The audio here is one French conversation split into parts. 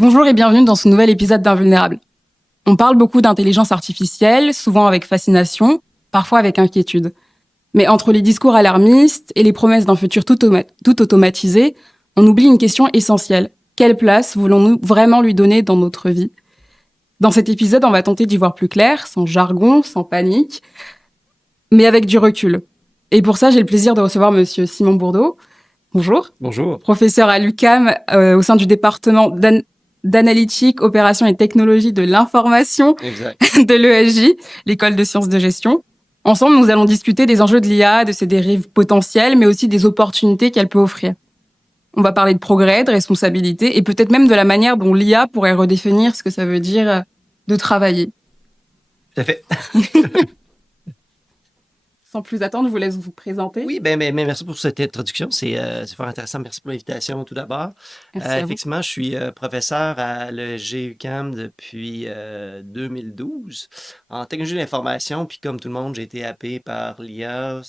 Bonjour et bienvenue dans ce nouvel épisode d'Invulnérable. On parle beaucoup d'intelligence artificielle, souvent avec fascination, parfois avec inquiétude. Mais entre les discours alarmistes et les promesses d'un futur tout automatisé, on oublie une question essentielle. Quelle place voulons-nous vraiment lui donner dans notre vie? Dans cet épisode, on va tenter d'y voir plus clair, sans jargon, sans panique, mais avec du recul. Et pour ça, j'ai le plaisir de recevoir Monsieur Simon Bourdeau. Bonjour. Bonjour. Professeur à l'UQAM au sein du département d'analytique, opération et technologie de l'information Exact. de l'ESJ, l'école de sciences de gestion. Ensemble, nous allons discuter des enjeux de l'IA, de ses dérives potentielles, mais aussi des opportunités qu'elle peut offrir. On va parler de progrès, de responsabilité et peut-être même de la manière dont l'IA pourrait redéfinir ce que ça veut dire de travailler. Tout à fait. Sans plus attendre, je vous laisse vous présenter. Oui, mais merci pour cette introduction. C'est fort intéressant. Merci pour l'invitation tout d'abord. Merci à vous. Effectivement, je suis professeur à l'ESG UQAM depuis 2012 en technologie de l'information. Puis comme tout le monde, j'ai été happé par l'IA.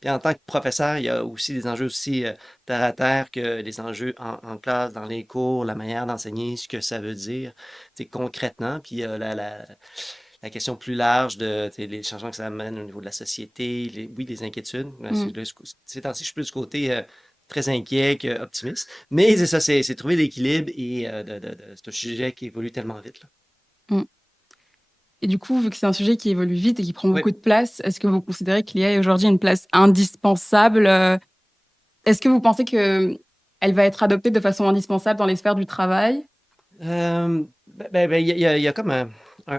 Puis en tant que professeur, il y a aussi des enjeux aussi terre à terre que les enjeux en classe, dans les cours, la manière d'enseigner, ce que ça veut dire concrètement. Puis la question plus large de les changements que ça amène au niveau de la société, les inquiétudes. Ces temps-ci, je suis plus du côté très inquiet qu'optimiste. Mais c'est ça, c'est trouver l'équilibre et c'est un sujet qui évolue tellement vite, là. Mm. Et du coup, vu que c'est un sujet qui évolue vite et qui prend Oui. beaucoup de place, est-ce que vous considérez qu'il y a aujourd'hui une place indispensable Est-ce que vous pensez qu'elle va être adoptée de façon indispensable dans les sphères du travail? Il y a comme un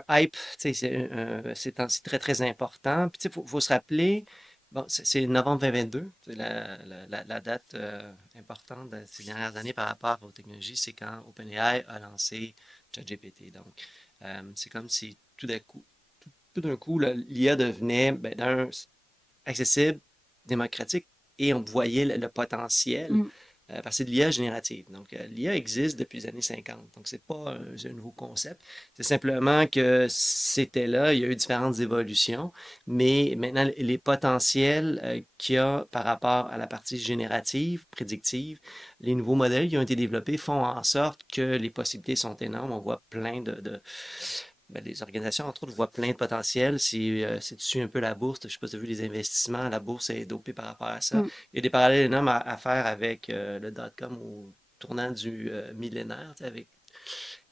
hype, tu sais, c'est très, très important. Puis, tu sais, faut se rappeler, bon, c'est novembre 2022, c'est la date importante de ces dernières années par rapport aux technologies, c'est quand OpenAI a lancé ChatGPT. Donc, c'est comme si tout d'un coup, l'IA devenait accessible, démocratique, et on voyait le potentiel. Mm. Parce que c'est de l'IA générative. Donc, l'IA existe depuis les années 50. Donc, c'est pas un nouveau concept. C'est simplement que c'était là, il y a eu différentes évolutions, mais maintenant, les potentiels qu'il y a par rapport à la partie générative, prédictive, les nouveaux modèles qui ont été développés font en sorte que les possibilités sont énormes. On voit plein les organisations, entre autres, voient plein de potentiel. C'est dessus un peu la bourse. Je ne sais pas si tu as vu les investissements. La bourse est dopée par rapport à ça. Mm. Il y a des parallèles énormes à faire avec le dot-com au tournant du millénaire, avec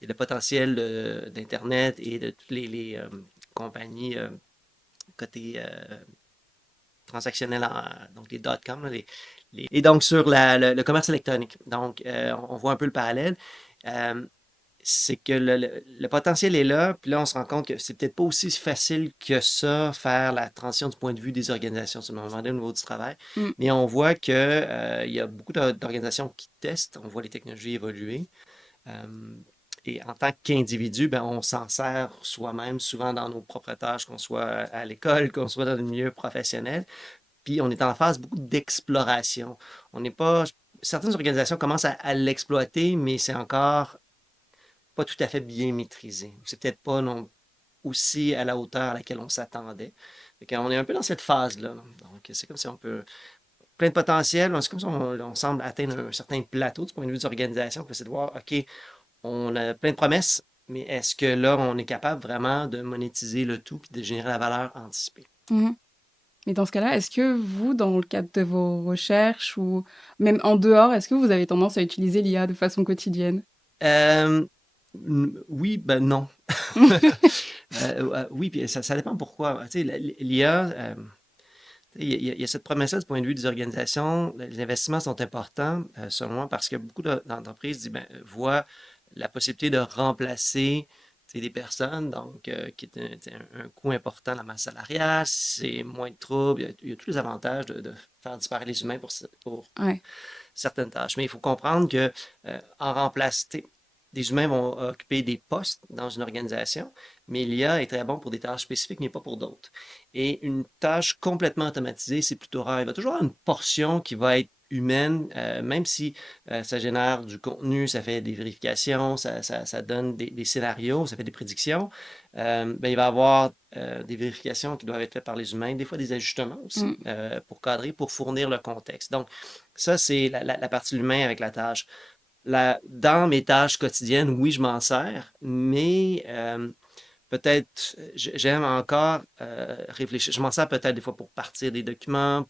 et le potentiel d'Internet et de toutes les compagnies côté transactionnel, donc les dot-com, là, et donc sur le commerce électronique. Donc, on voit un peu le parallèle. Euh, c'est que le potentiel est là, puis là, on se rend compte que c'est peut-être pas aussi facile que ça, faire la transition du point de vue des organisations sur le moment donné au niveau du travail. Mm. Mais on voit que il y a beaucoup d'organisations qui testent, on voit les technologies évoluer. Euh, et en tant qu'individu, ben, on s'en sert soi-même, souvent dans nos propres tâches, qu'on soit à l'école, qu'on soit dans le milieu professionnel. Puis on est en phase beaucoup d'exploration. On n'est pas. Certaines organisations commencent à l'exploiter, mais c'est encore pas tout à fait bien maîtrisé. C'est peut-être pas non aussi à la hauteur à laquelle on s'attendait. On est un peu dans cette phase-là. Donc, c'est comme si on peut. Plein de potentiel. C'est comme si on semble atteindre un certain plateau du point de vue des organisations. Puis c'est de voir, OK, on a plein de promesses, mais est-ce que là, on est capable vraiment de monétiser le tout et de générer la valeur anticipée? Mm. Mais dans ce cas-là, est-ce que vous, dans le cadre de vos recherches ou même en dehors, est-ce que vous avez tendance à utiliser l'IA de façon quotidienne? Euh, oui, ben non. Oui, puis ça dépend pourquoi. Tu sais, l'IA, il y a cette promesse-là du point de vue des organisations. Les investissements sont importants, selon moi, parce que beaucoup d'entreprises voient la possibilité de remplacer des personnes, donc qui est un coût important de la masse salariale, c'est moins de troubles, il y a tous les avantages de faire disparaître les humains pour Ouais. certaines tâches. Mais il faut comprendre que en remplacer, des humains vont occuper des postes dans une organisation, mais l'IA est très bon pour des tâches spécifiques, mais pas pour d'autres. Et une tâche complètement automatisée, c'est plutôt rare. Il va toujours avoir une portion qui va être humaine, même si ça génère du contenu, ça fait des vérifications, ça donne des scénarios, ça fait des prédictions. Il va y avoir des vérifications qui doivent être faites par les humains, des fois des ajustements aussi Mm. pour cadrer, pour fournir le contexte. Donc, ça, c'est la partie de l'humain avec la tâche. dans mes tâches quotidiennes, oui, je m'en sers, mais peut-être, j'aime encore réfléchir. Je m'en sers peut-être des fois pour partir des documents,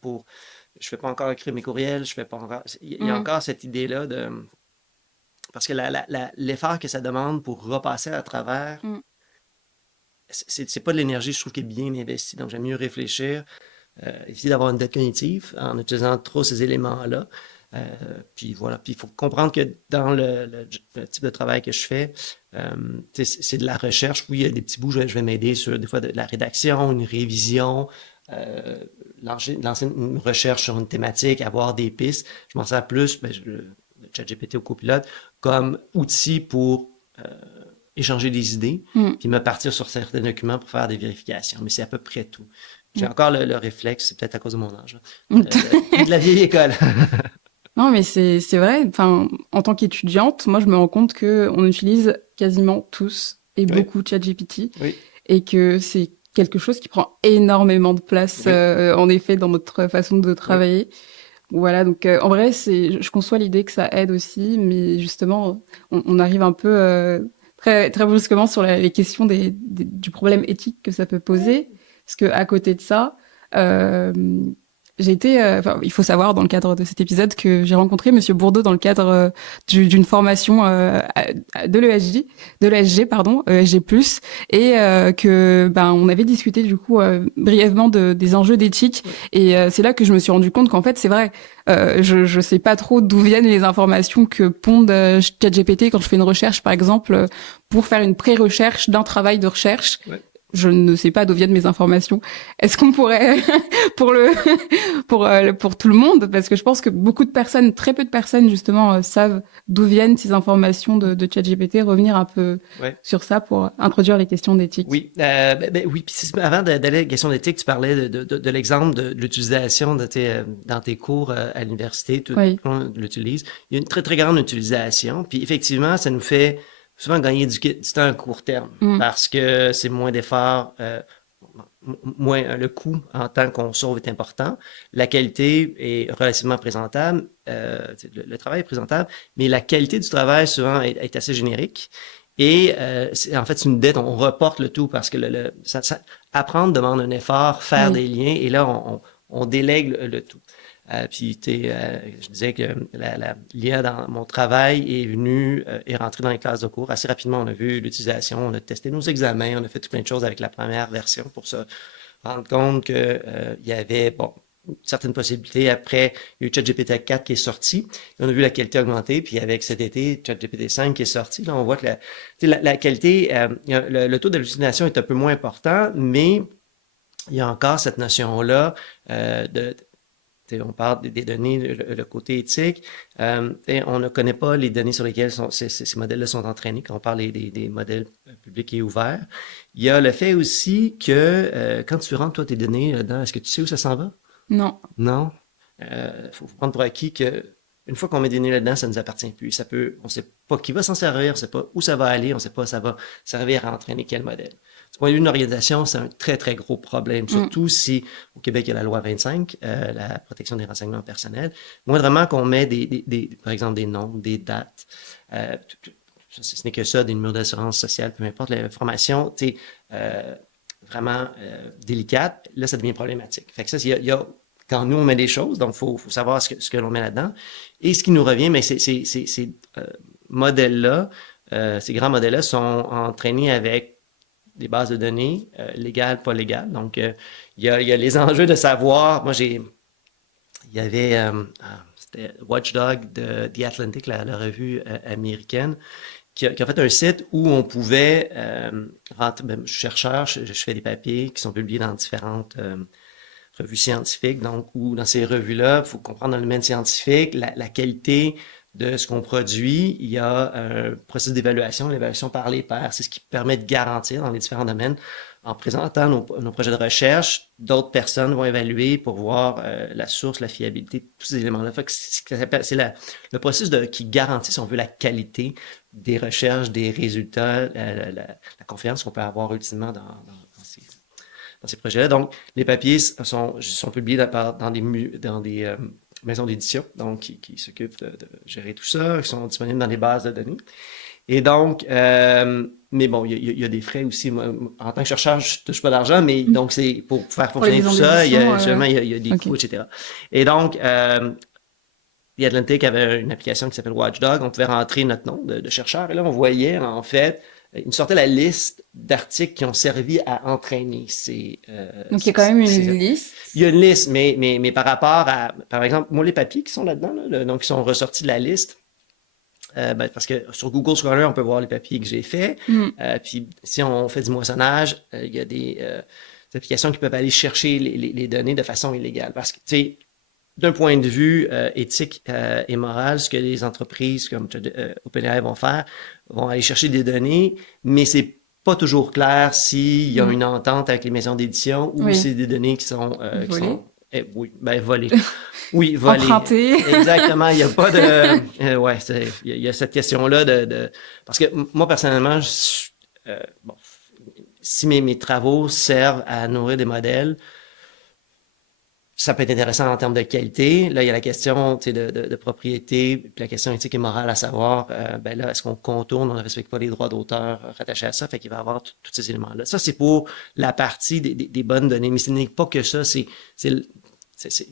je fais pas encore écrire mes courriels, je fais pas encore, il y a Mm. encore cette idée-là parce que l'effort que ça demande pour repasser à travers, Mm. c'est pas de l'énergie, je trouve, qui est bien investie. Donc, j'aime mieux réfléchir, éviter d'avoir une dette cognitive en utilisant trop ces éléments-là. Puis voilà. Puis il faut comprendre que dans le type de travail que je fais, c'est de la recherche. Oui, il y a des petits bouts, je vais m'aider sur des fois de la rédaction, une révision, lancer une recherche sur une thématique, avoir des pistes. Je m'en sers plus, le ChatGPT ou Copilote, comme outil pour échanger des idées, Mm. puis me partir sur certains documents pour faire des vérifications. Mais c'est à peu près tout. J'ai Mm. encore le réflexe, c'est peut-être à cause de mon âge, de la vieille école. Non, mais c'est vrai. Enfin, en tant qu'étudiante, moi, je me rends compte que on utilise quasiment tous et Oui, beaucoup ChatGPT oui, et que c'est quelque chose qui prend énormément de place, oui, en effet, dans notre façon de oui, travailler. Voilà. Donc, en vrai, je conçois l'idée que ça aide aussi, mais justement, on arrive un peu très très brusquement sur les questions du problème éthique que ça peut poser, parce que à côté de ça. Euh, j'ai été, enfin, il faut savoir dans le cadre de cet épisode que j'ai rencontré Monsieur Bourdeau dans le cadre d'une formation de l'ESG, de l'ESG pardon, ESG+, et que ben on avait discuté du coup brièvement des enjeux d'éthique, oui, et c'est là que je me suis rendu compte qu'en fait c'est vrai, je sais pas trop d'où viennent les informations que pondent ChatGPT quand je fais une recherche par exemple pour faire une pré-recherche d'un travail de recherche. oui. Je ne sais pas d'où viennent mes informations. Est-ce qu'on pourrait, pour le, pour tout le monde, parce que je pense que beaucoup de personnes, très peu de personnes justement, savent d'où viennent ces informations de ChatGPT. Revenir un peu Ouais. sur ça pour introduire les questions d'éthique. Oui, oui. Puis avant d'aller à la question d'éthique, tu parlais de l'exemple de l'utilisation dans tes cours à l'université, tout Oui, le monde l'utilise. Il y a une très, très grande utilisation. Puis effectivement, ça nous fait souvent gagner du temps à court terme mm, parce que c'est moins d'efforts, moins le coût en temps qu'on sauve est important. La qualité est relativement présentable. Le travail est présentable, mais la qualité du travail souvent est assez générique. Et en fait, c'est une dette, on reporte le tout parce que apprendre demande un effort, faire oui, des liens, et là, on délègue le tout. Puis, je disais que l'IA dans mon travail est rentrée dans les classes de cours. Assez rapidement, on a vu l'utilisation, on a testé nos examens, on a fait tout plein de choses avec la première version pour se rendre compte que il y avait, bon, certaines possibilités. Après, il y a eu ChatGPT 4 qui est sorti. Et on a vu la qualité augmenter. Puis avec cet été, ChatGPT 5 qui est sorti, là, on voit que la qualité, le taux d'hallucination est un peu moins important, mais il y a encore cette notion-là on parle des données, le côté éthique. On ne connaît pas les données sur lesquelles ces modèles-là sont entraînés quand on parle des modèles publics et ouverts. Il y a le fait aussi que quand tu rentres, toi, tes données là-dedans, est-ce que tu sais où ça s'en va? non, Non. Faut prendre pour acquis que une fois qu'on met des données là-dedans, ça nous appartient plus. On sait pas qui va s'en servir, on sait pas où ça va aller, on sait pas ça va servir à entraîner quel modèle. Du point de vue d'une organisation, c'est un très, très gros problème, mm, surtout si au Québec, il y a la loi 25, la protection des renseignements personnels. Moindrement qu'on met par exemple, des noms, des dates, ce n'est que ça, des numéros d'assurance sociale, peu importe, l'information, vraiment délicate, là, ça devient problématique. Fait que ça, il y a quand nous, on met des choses, donc faut savoir ce que l'on met là-dedans. Et ce qui nous revient, mais ces modèles-là, ces grands modèles-là sont entraînés avec des bases de données légales, pas légales. Donc, il y a les enjeux de savoir. Il y avait, c'était Watchdog de The Atlantic, la revue américaine, qui a fait un site où on pouvait rentrer, je suis chercheur, je fais des papiers qui sont publiés dans différentes revues scientifiques, donc, où dans ces revues-là, il faut comprendre dans le domaine scientifique, la qualité de ce qu'on produit. Il y a un processus d'évaluation, l'évaluation par les pairs. C'est ce qui permet de garantir dans les différents domaines, en présentant nos projets de recherche, d'autres personnes vont évaluer pour voir la source, la fiabilité, tous ces éléments-là. C'est le processus qui garantit, si on veut, la qualité des recherches, des résultats, la confiance qu'on peut avoir ultimement dans ces projets-là. Donc, les papiers sont publiés dans des maisons d'édition, donc qui s'occupent de gérer tout ça, qui sont disponibles dans les bases de données. Et donc, mais bon, il y a des frais aussi. Moi, en tant que chercheur, je touche pas d'argent, mais donc c'est pour faire fonctionner tout ça, justement, il y a des coûts, etc. Et donc, The Atlantic avait une application qui s'appelle Watchdog. On pouvait rentrer notre nom de chercheur. Et là, on voyait, en fait, il nous sortait la liste d'articles qui ont servi à entraîner ces... Donc, il y a quand même une liste. Il y a une liste, mais par rapport à... Par exemple, moi, les papiers qui sont là-dedans, donc qui sont ressortis de la liste, parce que sur Google Scholar, on peut voir les papiers que j'ai faits. Puis, si on fait du moissonnage, il y a des applications qui peuvent aller chercher les données de façon illégale. Parce que, tu sais, d'un point de vue éthique et moral, ce que les entreprises comme OpenAI vont faire, vont aller chercher des données, mais c'est pas toujours clair s'il y a une entente avec les maisons d'édition ou c'est des données qui sont volées. Oui, volées. Empruntées. Exactement. Il n'y a pas de... il y a cette question-là parce que moi, personnellement, si mes travaux servent à nourrir des modèles, ça peut être intéressant en termes de qualité. Là, il y a la question de propriété, puis la question éthique et morale à savoir, là, est-ce qu'on contourne, on ne respecte pas les droits d'auteur rattachés à ça, fait qu'il va y avoir tous ces éléments-là. Ça, c'est pour la partie des bonnes données, mais ce n'est pas que ça, il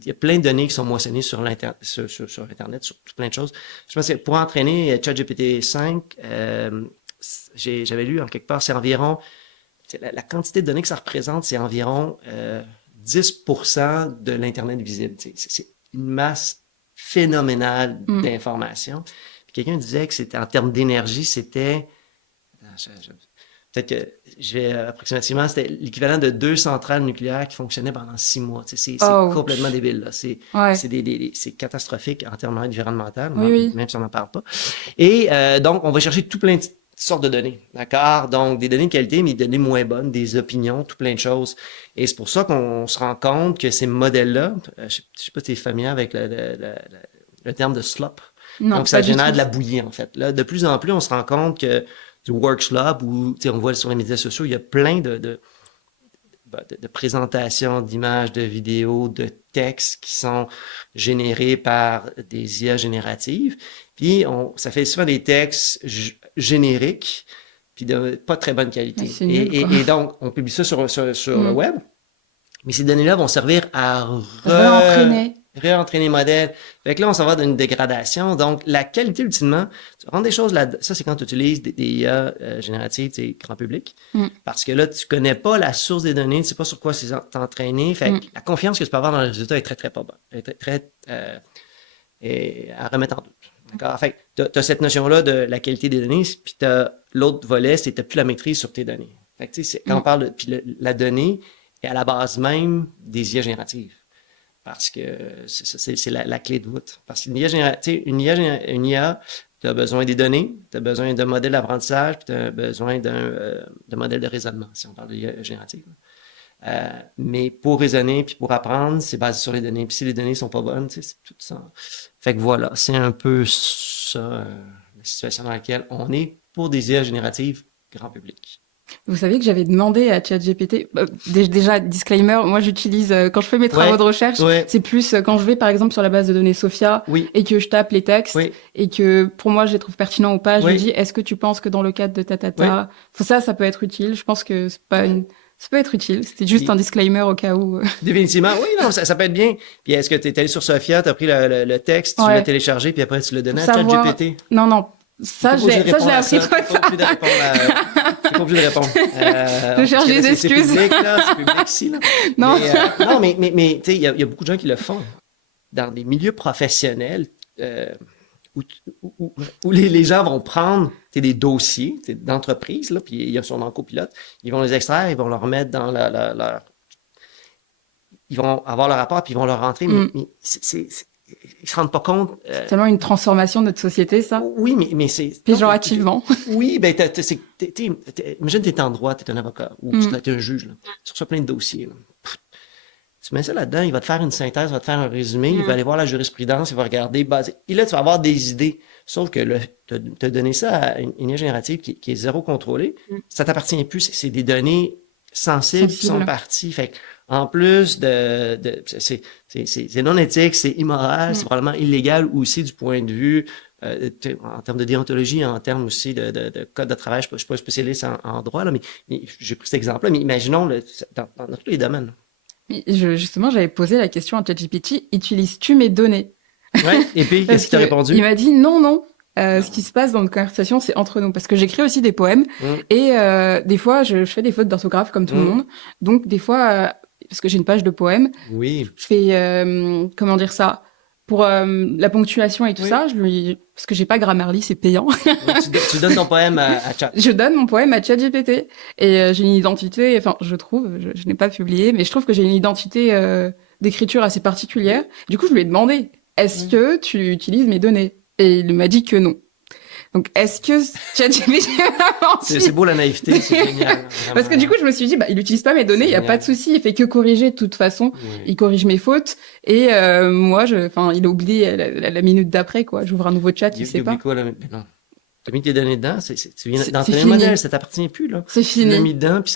y a plein de données qui sont moissonnées sur Internet, sur plein de choses. Je pense que pour entraîner ChatGPT 5, j'avais lu en quelque part, c'est environ, la quantité de données que ça représente, c'est environ 10% de l'Internet visible. C'est une masse phénoménale d'informations. Puis quelqu'un disait que c'était en termes d'énergie, c'était... Peut-être que approximativement, c'était l'équivalent de 2 centrales nucléaires qui fonctionnaient pendant 6 mois. C'est complètement débile. Là. C'est catastrophique en termes environnementaux, même si on n'en parle pas. Et donc, on va chercher tout plein de sortes de données, d'accord? Donc, des données de qualité, mais des données moins bonnes, des opinions, tout plein de choses. Et c'est pour ça qu'on se rend compte que ces modèles-là, je sais pas si tu es familier avec le terme de slop. Non, donc, ça génère de la bouillie, en fait. Là, de plus en plus, on se rend compte que du work slop, où on voit sur les médias sociaux, il y a plein de présentations, d'images, de vidéos, de textes qui sont générés par des IA génératives. Puis, ça fait souvent des textes génériques, puis de pas très bonne qualité. Et donc, on publie ça sur le web, mais ces données-là vont servir à réentraîner le modèle. Fait que là, on s'en va d'une dégradation. Donc, la qualité, ultimement, tu rends des choses là. Ça, c'est quand tu utilises des IA génératives, grand public. Parce que là, tu connais pas la source des données, tu sais pas sur quoi c'est entraîné. Fait que la confiance que tu peux avoir dans le résultat est très, très pas bonne. Elle est très à remettre en doute. D'accord? Fait que tu as cette notion-là de la qualité des données, puis tu as l'autre volet, c'est que tu n'as plus la maîtrise sur tes données. Fait que, tu sais, quand on parle de. Puis la donnée est à la base même des IA génératives. Parce que c'est la clé de voûte. Parce qu'une IA, une IA, tu as besoin des données, tu as besoin d'un modèle d'apprentissage, puis tu as besoin d'un modèle de raisonnement, si on parle d'IA générative. Mais pour raisonner puis pour apprendre, c'est basé sur les données. Puis si les données sont pas bonnes, c'est tout ça. Fait que voilà, c'est un peu ça, la situation dans laquelle on est pour des IA génératives grand public. Vous savez que j'avais demandé à ChatGPT, déjà, disclaimer, moi j'utilise, quand je fais mes travaux de recherche, c'est plus quand je vais par exemple sur la base de données Sophia et que je tape les textes et que pour moi je les trouve pertinents ou pas, je lui dis, est-ce que tu penses que dans le cadre de ta, ça peut être utile. Je pense que c'est pas ça peut être utile. C'était juste un disclaimer au cas où. Définitivement, oui, non, ça peut être bien. Puis est-ce que tu es allé sur Sophia, tu as pris le texte, tu l'as téléchargé, puis après tu l'as donné à ChatGPT? Non. Ça, je l'ai appris trop tard. Je suis pas obligé de répondre. Je cherche des excuses. C'est public ici, là. Non. Mais tu sais, il y a beaucoup de gens qui le font dans des milieux professionnels où les gens vont prendre des dossiers d'entreprise, là, puis il y a son encopilote, ils vont les extraire, ils vont leur mettre dans leur... Ils vont avoir le rapport, puis ils vont le rentrer, mais ils se rendent pas compte. C'est tellement une transformation de notre société, ça. Oui, mais c'est... Péjorativement. Oui, ben, imagine t'es en droit, t'es un avocat, ou t'es un juge, là. Tu reçois plein de dossiers, là. Tu mets ça là-dedans, il va te faire une synthèse, il va te faire un résumé, il va aller voir la jurisprudence, il va regarder, et là, tu vas avoir des idées. Sauf que te donner ça à une IA générative qui est zéro contrôlée, ça t'appartient plus. C'est des données sensibles qui sont parties. Fait En plus c'est non éthique, c'est immoral, c'est probablement illégal aussi du point de vue en termes de déontologie, en termes aussi de code de travail. Je ne suis pas spécialiste en droit, là, mais j'ai pris cet exemple-là, mais imaginons dans tous les domaines. Justement, j'avais posé la question à ChatGPT, utilises-tu mes données? Oui, et puis, qu'est-ce qu'il t'a répondu? Il m'a dit non. Ce qui se passe dans notre conversation, c'est entre nous. Parce que j'écris aussi des poèmes. Et des fois, je fais des fautes d'orthographe comme tout le monde. Donc, des fois, parce que j'ai une page de poèmes, oui. je fais, comment dire ça, pour la ponctuation et tout ça, parce que j'ai pas Grammarly, c'est payant. Tu donnes ton poème à Chat. Je donne mon poème à ChatGPT. Et j'ai une identité, enfin, je trouve, je n'ai pas publié, mais je trouve que j'ai une identité d'écriture assez particulière. Du coup, je lui ai demandé, est-ce que tu utilises mes données? Et il m'a dit que non. Donc, est-ce que ChatGPT m'a menti? C'est beau la naïveté, c'est génial. Parce que du coup, je me suis dit, il utilise pas mes données, il y a pas de souci, il fait que corriger de toute façon, il corrige mes fautes. Et moi, il a oublié la minute d'après, quoi. J'ouvre un nouveau chat, il sait pas. Quoi, là? Non. T'as mis tes données dedans, tu viens d'entraîner le modèle, ça t'appartient plus, là. C'est fini. Tu l'as mis dedans, puis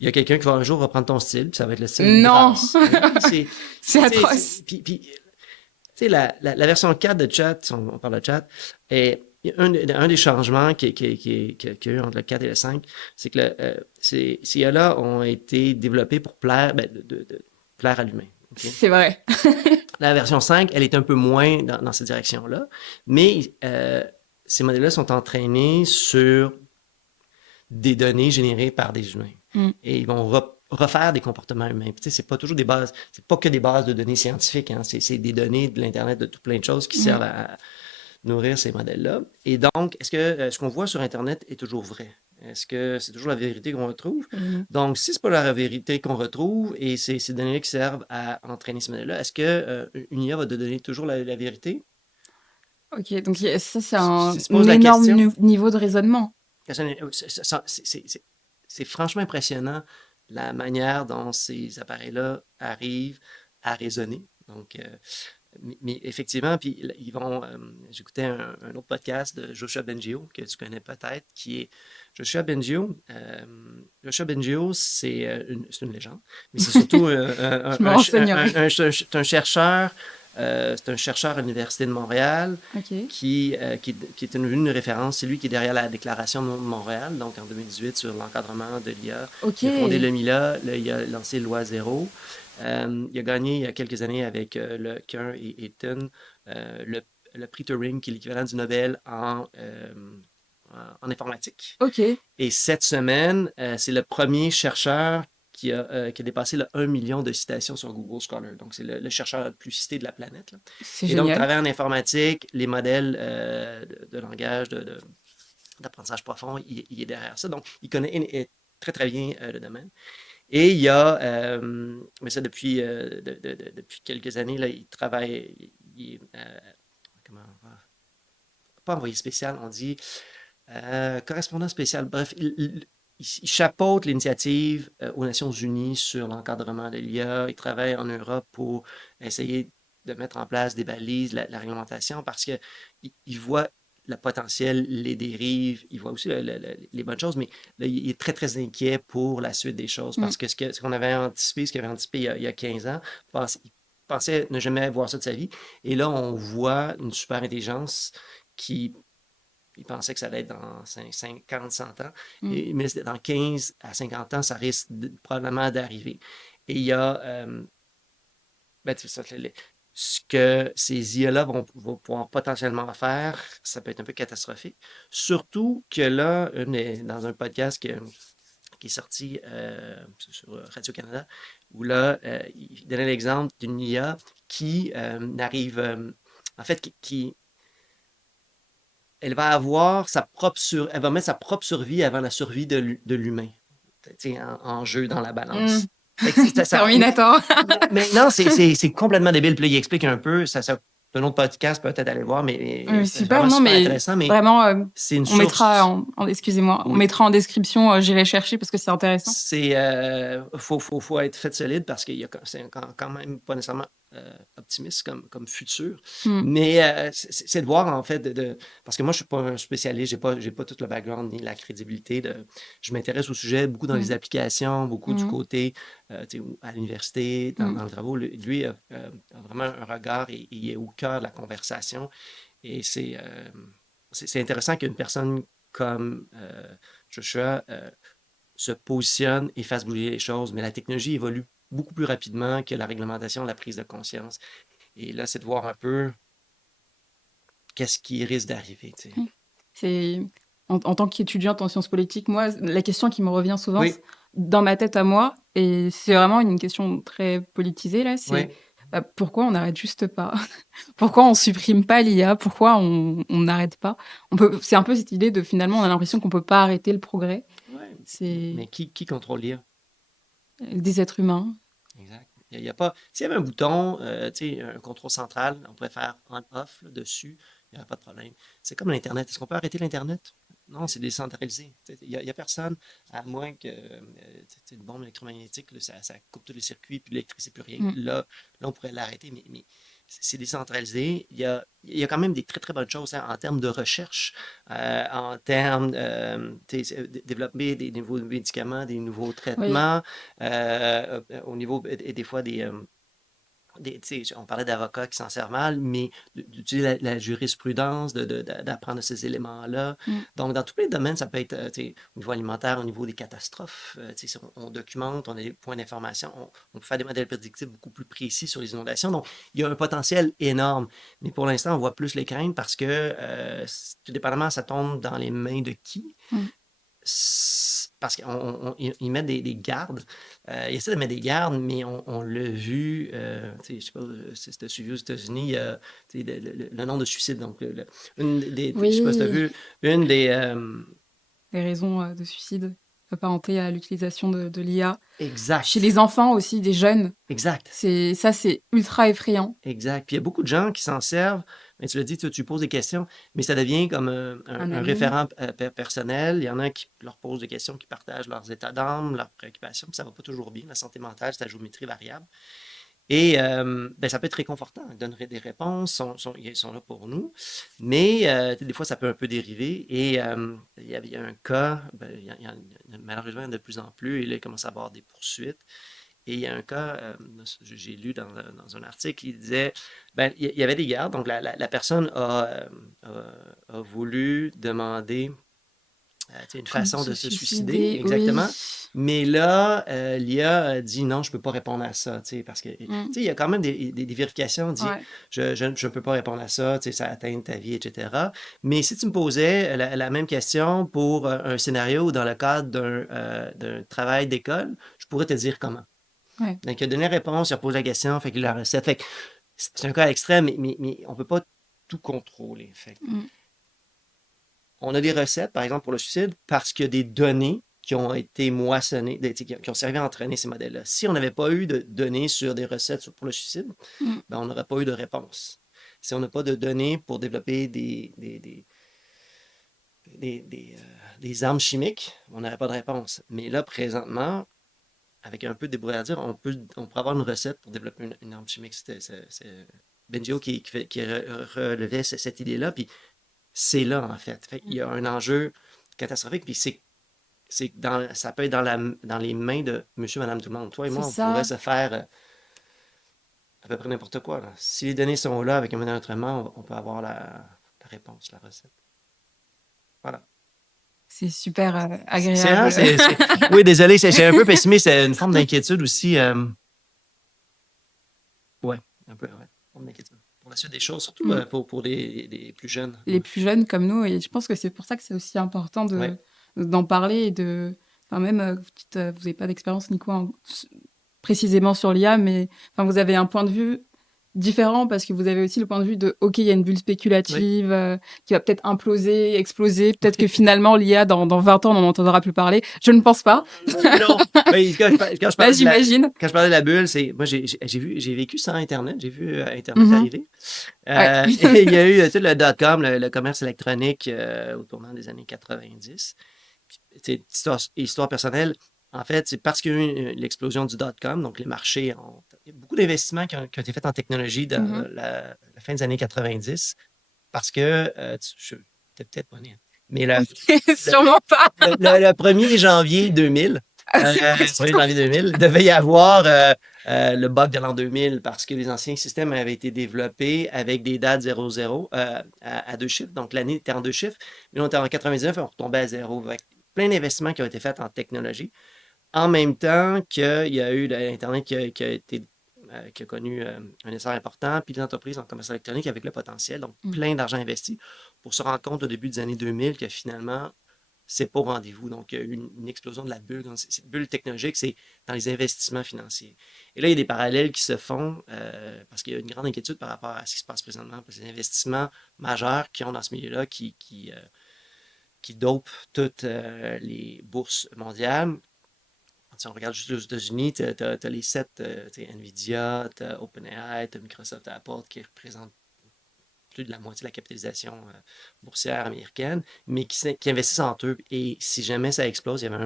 il y a quelqu'un qui va un jour reprendre ton style, puis ça va être le style de Non! C'est atroce. Puis tu sais, la version 4 de chat, on parle de chat, et un des changements qu'il y a eu entre le 4 et le 5, c'est que ces IA-là ont été développés pour plaire, de plaire à l'humain. Okay? C'est vrai. La version 5, elle est un peu moins dans cette direction-là, mais ces modèles-là sont entraînés sur des données générées par des humains. Et ils vont refaire des comportements humains. Puis, c'est pas toujours des bases, c'est pas que des bases de données scientifiques, hein, c'est des données de l'Internet, de tout plein de choses qui servent à nourrir ces modèles-là. Et donc, est-ce que ce qu'on voit sur Internet est toujours vrai? Est-ce que c'est toujours la vérité qu'on retrouve? Donc, si c'est pas la vérité qu'on retrouve et c'est ces données-là qui servent à entraîner ce modèle-là, est-ce qu'une IA va te donner toujours la vérité? Ok, donc ça, c'est un énorme niveau de raisonnement. C'est franchement impressionnant la manière dont ces appareils-là arrivent à raisonner. Donc, mais effectivement, puis ils vont. J'écoutais un autre podcast de Joshua Bengio, que tu connais peut-être, qui est Joshua Bengio. Joshua Bengio, c'est une légende, mais c'est surtout un chercheur. C'est un chercheur à l'Université de Montréal qui est devenu une référence. C'est lui qui est derrière la Déclaration de Montréal, donc en 2018, sur l'encadrement de l'IA. Il a fondé le MILA, il a lancé Loi 0. Il a gagné il y a quelques années avec le Kern et Eaton le prix Turing, qui est l'équivalent du Nobel en informatique. Et cette semaine, c'est le premier chercheur qui a dépassé le 1 million de citations sur Google Scholar. Donc, c'est le chercheur le plus cité de la planète. Là. C'est génial. Donc, il travaille en informatique, les modèles de langage, d'apprentissage profond, il est derrière ça. Donc, il connaît très, très bien le domaine. Et il y a, mais ça depuis quelques années, là, il travaille, pas envoyé spécial, on dit correspondant spécial. Bref, il chapeaute l'initiative aux Nations Unies sur l'encadrement de l'IA. Il travaille en Europe pour essayer de mettre en place des balises, la réglementation, parce qu'il voit le potentiel, les dérives, il voit aussi les bonnes choses, mais là, il est très, très inquiet pour la suite des choses, parce que ce qu'on avait anticipé, ce qu'il avait anticipé il y a 15 ans, il pensait ne jamais voir ça de sa vie, et là, on voit une super intelligence qui... Il pensait que ça allait être dans 50, 100 ans. Mais dans 15 à 50 ans, ça risque probablement d'arriver. Et il y a... ce que ces IA-là vont pouvoir potentiellement faire, ça peut être un peu catastrophique. Surtout que là, dans un podcast qui est sorti sur Radio-Canada, où là, il donnait l'exemple d'une IA qui n'arrive... en fait, elle va avoir elle va mettre sa propre survie avant la survie de l'humain, en jeu dans la balance. Terminator. Mais non, c'est complètement débile. Puis là, il explique un peu, c'est un autre podcast, peut-être aller voir, mais c'est super, vraiment super intéressant. Mais vraiment, c'est une on mettra excusez-moi, on mettra en description, j'irai chercher parce que c'est intéressant. Faut être fait solide parce que c'est quand même pas nécessairement optimiste comme futur. Mm. Mais c'est de voir, en fait, parce que moi, je suis pas un spécialiste, j'ai pas tout le background ni la crédibilité. Je m'intéresse au sujet beaucoup dans les Mm. applications, beaucoup du Mm. côté tu sais, à l'université, Mm. dans le travail. Lui a vraiment un regard et il est au cœur de la conversation. Et c'est intéressant qu'une personne comme Joshua se positionne et fasse bouger les choses, mais la technologie évolue beaucoup plus rapidement que la réglementation, la prise de conscience. Et là, c'est de voir un peu qu'est-ce qui risque d'arriver. Tu sais. Mm. C'est en tant qu'étudiante en sciences politiques, moi, la question qui me revient souvent Oui, dans ma tête à moi, et c'est vraiment une question très politisée là, c'est oui, pourquoi on n'arrête juste pas? Pourquoi on supprime pas l'IA? Pourquoi on n'arrête pas? C'est un peu cette idée de finalement, on a l'impression qu'on peut pas arrêter le progrès. oui. C'est Mais qui contrôle l'IA? des êtres humains. Exact. Il y a pas. S'il y avait un bouton, tu sais, un contrôle central, on pourrait faire on-off là, dessus, il n'y aurait pas de problème. C'est comme l'Internet. Est-ce qu'on peut arrêter l'Internet? Non, c'est décentralisé. Il y a personne, à moins que une bombe électromagnétique, là, ça coupe tous les circuits, puis l'électricité, plus rien. Mm. Là, on pourrait l'arrêter, mais c'est décentralisé. Il y a quand même des très, très bonnes choses hein, en termes de recherche, en termes de développer des nouveaux médicaments, des nouveaux Oui, traitements, au niveau des fois tu sais, on parlait d'avocats qui s'en servent mal, mais d'utiliser la jurisprudence, d'apprendre ces éléments-là. mm. Donc, dans tous les domaines, ça peut être tu sais, au niveau alimentaire, au niveau des catastrophes. Tu sais, si on documente, on a des points d'information, on peut faire des modèles prédictifs beaucoup plus précis sur les inondations. Donc, il y a un potentiel énorme. Mais pour l'instant, on voit plus les craintes parce que, tout dépendamment, ça tombe dans les mains de qui. Mm. Parce qu'ils mettent des gardes. Ils essaient de mettre des gardes, mais on l'a vu, tu sais, je sais pas si tu as suivi aux États-Unis, il y a tu sais, le nombre de suicides. Donc, je sais pas si tu as Oui, vu, une des. des raisons de suicide apparentées à l'utilisation de l'IA. Chez Exact, les enfants aussi, des jeunes, exact. c'est ultra effrayant. Exact. Puis il y a beaucoup de gens qui s'en servent, mais tu l'as dit, tu poses des questions, mais ça devient comme Un un ami. référent personnel. Il y en a qui leur posent des questions, qui partagent leurs états d'âme, leurs préoccupations, puis ça va pas toujours bien. La santé mentale, c'est la géométrie variable. Et ben, ça peut être réconfortant, ils donneraient des réponses, ils sont là pour nous, mais des fois, ça peut un peu dériver. Et il y a un cas, ben, malheureusement, il y en a de plus en plus, et là, il commence à y avoir des poursuites. Et il y a un cas, j'ai lu dans un article, il disait, ben, il y avait des gardes, donc la personne a voulu demander tu sais, une Comment façon se de se suicider, suicider? Oui. exactement. Mais là, l'IA a dit non, je ne peux pas répondre à ça, tu sais, parce que, tu Mm. sais, il y a quand même des vérifications, on dit, Ouais. je ne peux pas répondre à ça, tu sais, ça atteint ta vie, etc. Mais si tu me posais la même question pour un scénario dans le cadre d'un travail d'école, je pourrais te dire comment. Ouais. Donc, il a donné la réponse, il a posé la question, fait qu'il a la recette. Fait que c'est un cas extrême, mais on ne peut pas tout contrôler. Fait que Mm. on a des recettes, par exemple, pour le suicide, parce qu'il y a des données qui ont été moissonnées, qui ont servi à entraîner ces modèles-là. Si on n'avait pas eu de données sur des recettes pour le suicide, Mm. ben, on n'aurait pas eu de réponse. Si on n'a pas de données pour développer des armes chimiques, on n'aurait pas de réponse. Mais là, présentement, avec un peu de débrouillardise, on peut avoir une recette pour développer une arme chimique. C'est Benjio qui relevait cette idée-là, puis c'est là, en fait. Il y a un enjeu catastrophique, puis ça peut être dans les mains de monsieur, madame, tout le monde. Toi et C'est moi, on pourrait ça. se faire à peu près n'importe quoi. Là. Si les données sont là avec un modèle d'entraînement, on peut avoir la réponse, la recette. Voilà. C'est super C'est, hein, agréable. Oui, désolé, c'est un peu pessimiste. C'est une forme d'inquiétude aussi. Ouais, un peu, ouais. Une forme d'inquiétude. Pour la suite des choses, surtout Mm. pour les plus jeunes. Les plus jeunes comme nous, et je pense que c'est pour ça que c'est aussi important Ouais. d'en parler et enfin même, vous n'avez pas d'expérience, Nico, précisément sur l'IA, mais enfin, vous avez un point de vue différent parce que vous avez aussi le point de vue de, OK, il y a une bulle Oui. spéculative qui va peut-être imploser, exploser. Peut-être que Oui. finalement, l'IA, dans 20 ans, on n'en entendra plus parler. Je ne pense pas. Non, mais quand je Là, parlais de la, j'imagine. quand je parlais de la bulle, moi j'ai vécu sans Internet, j'ai vu Internet Mhm. arriver. Ouais. Et il y a eu tout le dot-com, le commerce électronique au tournant des années 90. Puis, tu sais, histoire personnelle, En fait, c'est parce qu'il y a eu l'explosion du dot-com, donc les marchés il y a beaucoup d'investissements qui ont été faits en technologie dans Mhm. la fin des années 90, parce que, t'es peut-être pas né, hein, mais le, Sûrement pas. le 1er janvier 2000, le 1er janvier 2000, il devait y avoir le bug de l'an 2000 parce que les anciens systèmes avaient été développés avec des dates 00 à deux chiffres. Donc, l'année était en deux chiffres. Mais là, on était en 99 et on retombait à zéro. Avec plein d'investissements qui ont été faits en technologie. En même temps qu'il y a eu l'Internet qui a connu un essor important, puis les entreprises en commerce électronique avec le potentiel, donc Mm. plein d'argent investi pour se rendre compte au début des années 2000 que finalement, c'est pas au rendez-vous. Donc, il y a eu une explosion de la bulle. Donc, cette bulle technologique, c'est dans les investissements financiers. Et là, il y a des parallèles qui se font parce qu'il y a une grande inquiétude par rapport à ce qui se passe présentement. Parce que les investissements majeurs qui ont dans ce milieu-là qui dopent toutes les bourses mondiales. Si on regarde juste aux États-Unis, tu as les sept, Nvidia, tu as OpenAI, tu as Microsoft, Apple qui représentent plus de la moitié de la capitalisation boursière américaine, mais qui investissent entre eux. Et si jamais ça explose, il y avait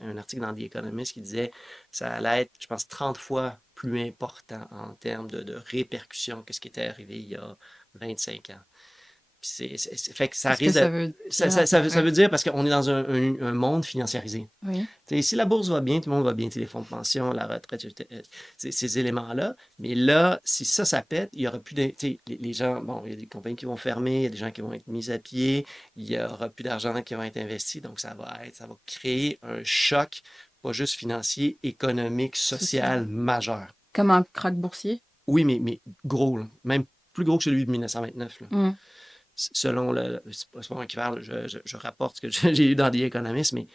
un article dans The Economist qui disait que ça allait être, je pense, 30 fois plus important en termes de répercussions que ce qui était arrivé il y a 25 ans. Fait que ça Qu'est-ce que risque ça veut dire à peu ça près? veut dire parce qu'on est dans un monde financiarisé. Oui. Si la bourse va bien, tout le monde va bien, les fonds de pension, la retraite, ces éléments-là. Mais là, si ça pète, il y aura plus de. Les gens, bon, il y a des compagnies qui vont fermer, il y a des gens qui vont être mis à pied, il n'y aura plus d'argent qui va être investi. Donc, ça va créer un choc, pas juste financier, économique, Social. social, majeur. Comme un krach boursier. Oui, mais gros, là. Même plus gros que celui de 1929. Là. Mm. Selon c'est pas un équivalent, je rapporte ce que j'ai lu dans The Economist, mais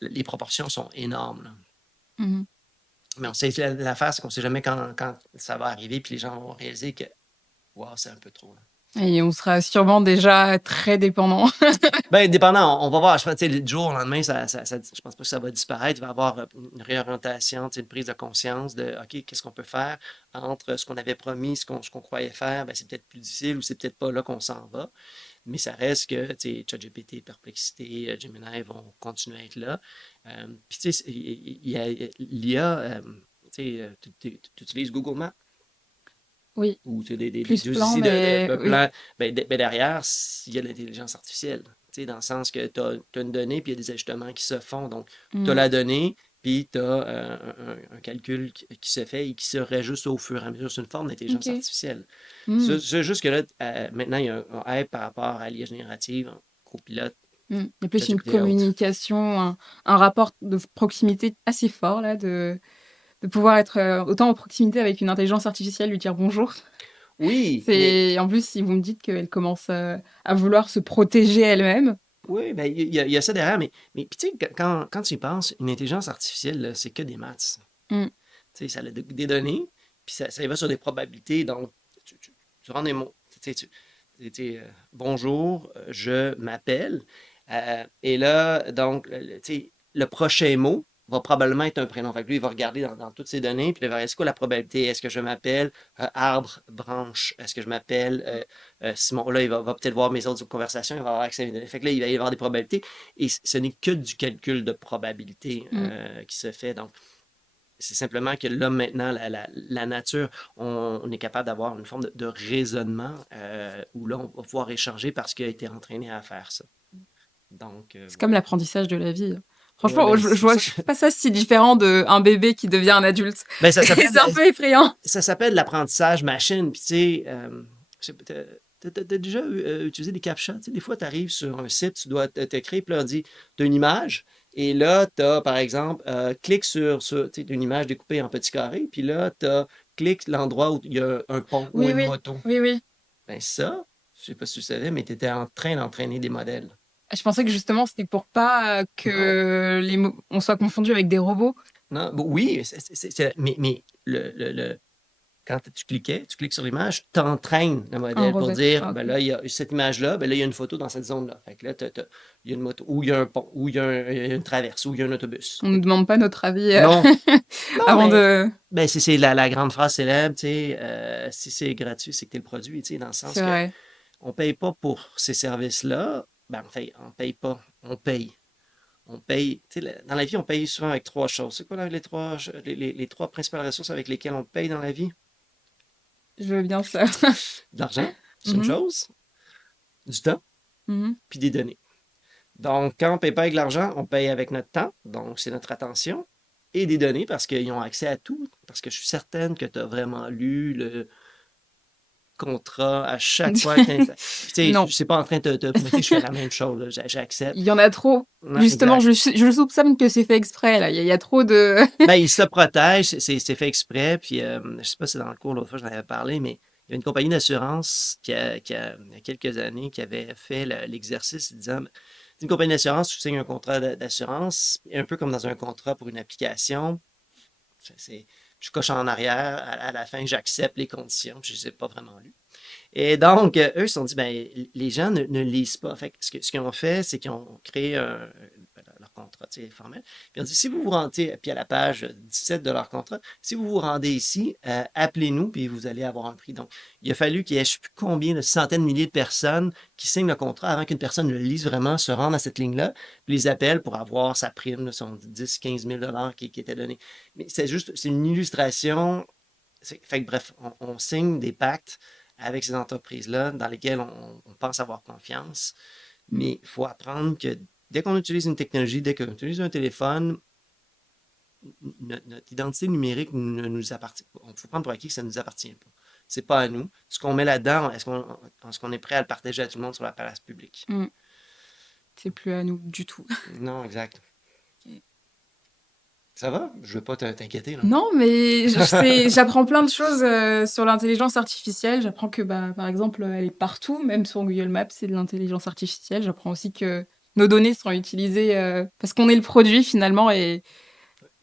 les proportions sont énormes. Là. Mhm. Mais on sait, l'affaire, c'est qu'on ne sait jamais quand ça va arriver, puis les gens vont réaliser que, wow, c'est un peu trop. Là. Et on sera sûrement déjà très dépendant. Ben, dépendant, on va voir. Je pense, le jour au lendemain, je pense pas que ça va disparaître. Il va y avoir une réorientation, une prise de conscience de, OK, qu'est-ce qu'on peut faire entre ce qu'on avait promis, ce qu'on croyait faire, ben, c'est peut-être plus difficile ou c'est peut-être pas là qu'on s'en va. Mais ça reste que, tu sais, ChatGPT, Perplexity, Gemini vont continuer à être là. Puis, tu sais, il y a l'IA, tu sais, tu utilises Google Maps Oui, ou tu sais, plus des plan, outils mais de oui. plan. Ben, derrière, il y a de l'intelligence artificielle. Tu sais, dans le sens que tu as une donnée, puis il y a des ajustements qui se font. Donc, tu as Mm. la donnée, puis tu as un calcul qui se fait et qui se réajuste au fur et à mesure. C'est une forme d'intelligence Ok. artificielle. Mm. C'est juste que là, maintenant, il y a un hype par rapport à l'IA générative, copilote, Mm. Il y a plus une ChatGPT et autres. communication, un rapport de proximité assez fort, là, de pouvoir être autant en proximité avec une intelligence artificielle, lui dire bonjour. Oui, mais C'est en plus, si vous me dites qu'elle commence à vouloir se protéger elle-même. oui, ben, il y a ça derrière. Mais puis, tu sais, quand tu y penses, une intelligence artificielle, là, c'est que des maths. Mm. Tu sais, ça a des données, puis ça va sur des probabilités. Donc, tu rends des mots. Bonjour, je m'appelle. Et là, donc, tu sais, le prochain mot va probablement être un prénom. Fait que lui, il va regarder dans toutes ces données, puis il va regarder c'est quoi la probabilité. Est-ce que je m'appelle arbre, branche? Est-ce que je m'appelle Simon? Là, il va peut-être voir mes autres conversations, il va avoir accès à mes données. Fait que là, il va y avoir des probabilités. Et ce n'est que du calcul de probabilité Mm. qui se fait. Donc, c'est simplement que là, maintenant, la nature, on est capable d'avoir une forme de raisonnement où là, on va pouvoir échanger parce qu'il a été entraîné à faire ça. Donc, C'est comme voilà. l'apprentissage de la vie. Ouais, Franchement, ben, je vois je trouve pas ça si différent d'un bébé qui devient un adulte. ben, C'est un peu effrayant. ça s'appelle l'apprentissage machine. Puis, tu sais, t'as déjà utilisé des captchas? Tu sais, des fois, tu arrives sur un site, tu dois t'écrire, puis là, on dit, tu as une image, et là, tu as, par exemple, clique sur tu sais, une image découpée en petits carrés, puis là, tu as clique l'endroit où il y a un pont ou Oui, une oui, moto. oui, oui. Ben ça, je sais pas si tu savais, mais tu étais en train d'entraîner des modèles. Je pensais que justement, c'était pour pas Non, que on soit confondu avec des robots. non, bon, oui, mais quand tu cliques sur l'image, tu entraînes le Un modèle pour rebelle. dire, Ah, ben ok. là, il y a cette image-là, ben là, il y a une photo dans cette zone-là. Fait que là, il y a une moto, ou il y a un pont, ou il y a une traverse, ou il y a un autobus. On ne nous demande pas notre avis Non, non, avant mais de. ben, c'est la grande phrase célèbre, tu sais, si c'est gratuit, c'est que tu es le produit, tu sais, dans le sens C'est que vrai. on paye pas pour ces services-là, ben, on paye pas, on paye. On paye, tu sais, dans la vie, on paye souvent avec trois choses. C'est quoi les trois principales ressources avec lesquelles on paye dans la vie? Je veux bien ça. De l'argent, c'est une Mhm, chose, du temps, mhm. puis des données. Donc, quand on ne paye pas avec l'argent, on paye avec notre temps, donc c'est notre attention, et des données parce qu'ils ont accès à tout. Parce que je suis certaine que tu as vraiment lu le contrat à chaque fois que tu. Puis, tu sais, je ne Non, suis pas en train de te pointer que je fais la même chose, là, j'accepte. il y en a trop. Non, Justement, exact. je soupçonne que c'est fait exprès, là. Il y a trop de... Ben, ils se protègent, c'est fait exprès. Puis, je sais pas si c'est dans le cours, l'autre fois, j'en avais parlé, mais il y a une compagnie d'assurance il y a quelques années, qui avait fait l'exercice disant, c'est une compagnie d'assurance, tu signes un contrat d'assurance, un peu comme dans un contrat pour une application. C'est, je coche en arrière, à la fin, j'accepte les conditions, puis je ne les ai pas vraiment lues. Et donc, eux, ils se sont dit, ben, les gens ne lisent pas. Fait que ce qu'ils ont fait, c'est qu'ils ont créé leur contrat formel. Puis ils ont dit, si vous vous rendez, puis à la page 17 de leur contrat, si vous vous rendez ici, appelez-nous, puis vous allez avoir un prix. Donc, il a fallu qu'il y ait je ne sais plus combien de centaines de milliers de personnes qui signent le contrat avant qu'une personne le lise vraiment, se rende à cette ligne-là, puis les appelle pour avoir sa prime, son 10, 15 000 qui était donné. Mais c'est une illustration. Fait que bref, on signe des pactes avec ces entreprises-là dans lesquelles on pense avoir confiance. Mais il faut apprendre que dès qu'on utilise une technologie, dès qu'on utilise un téléphone, notre identité numérique ne nous appartient pas. Il faut prendre pour acquis que ça ne nous appartient pas. C'est pas à nous. Ce qu'on met là-dedans, est-ce qu'on est prêt à le partager à tout le monde sur la place publique? Mm. C'est plus à nous du tout. Non, exact. Ça va? Je ne veux pas t'inquiéter, là. Non, mais j'apprends plein de choses sur l'intelligence artificielle. J'apprends que, bah, par exemple, elle est partout, même sur Google Maps, c'est de l'intelligence artificielle. J'apprends aussi que nos données sont utilisées parce qu'on est le produit finalement. Et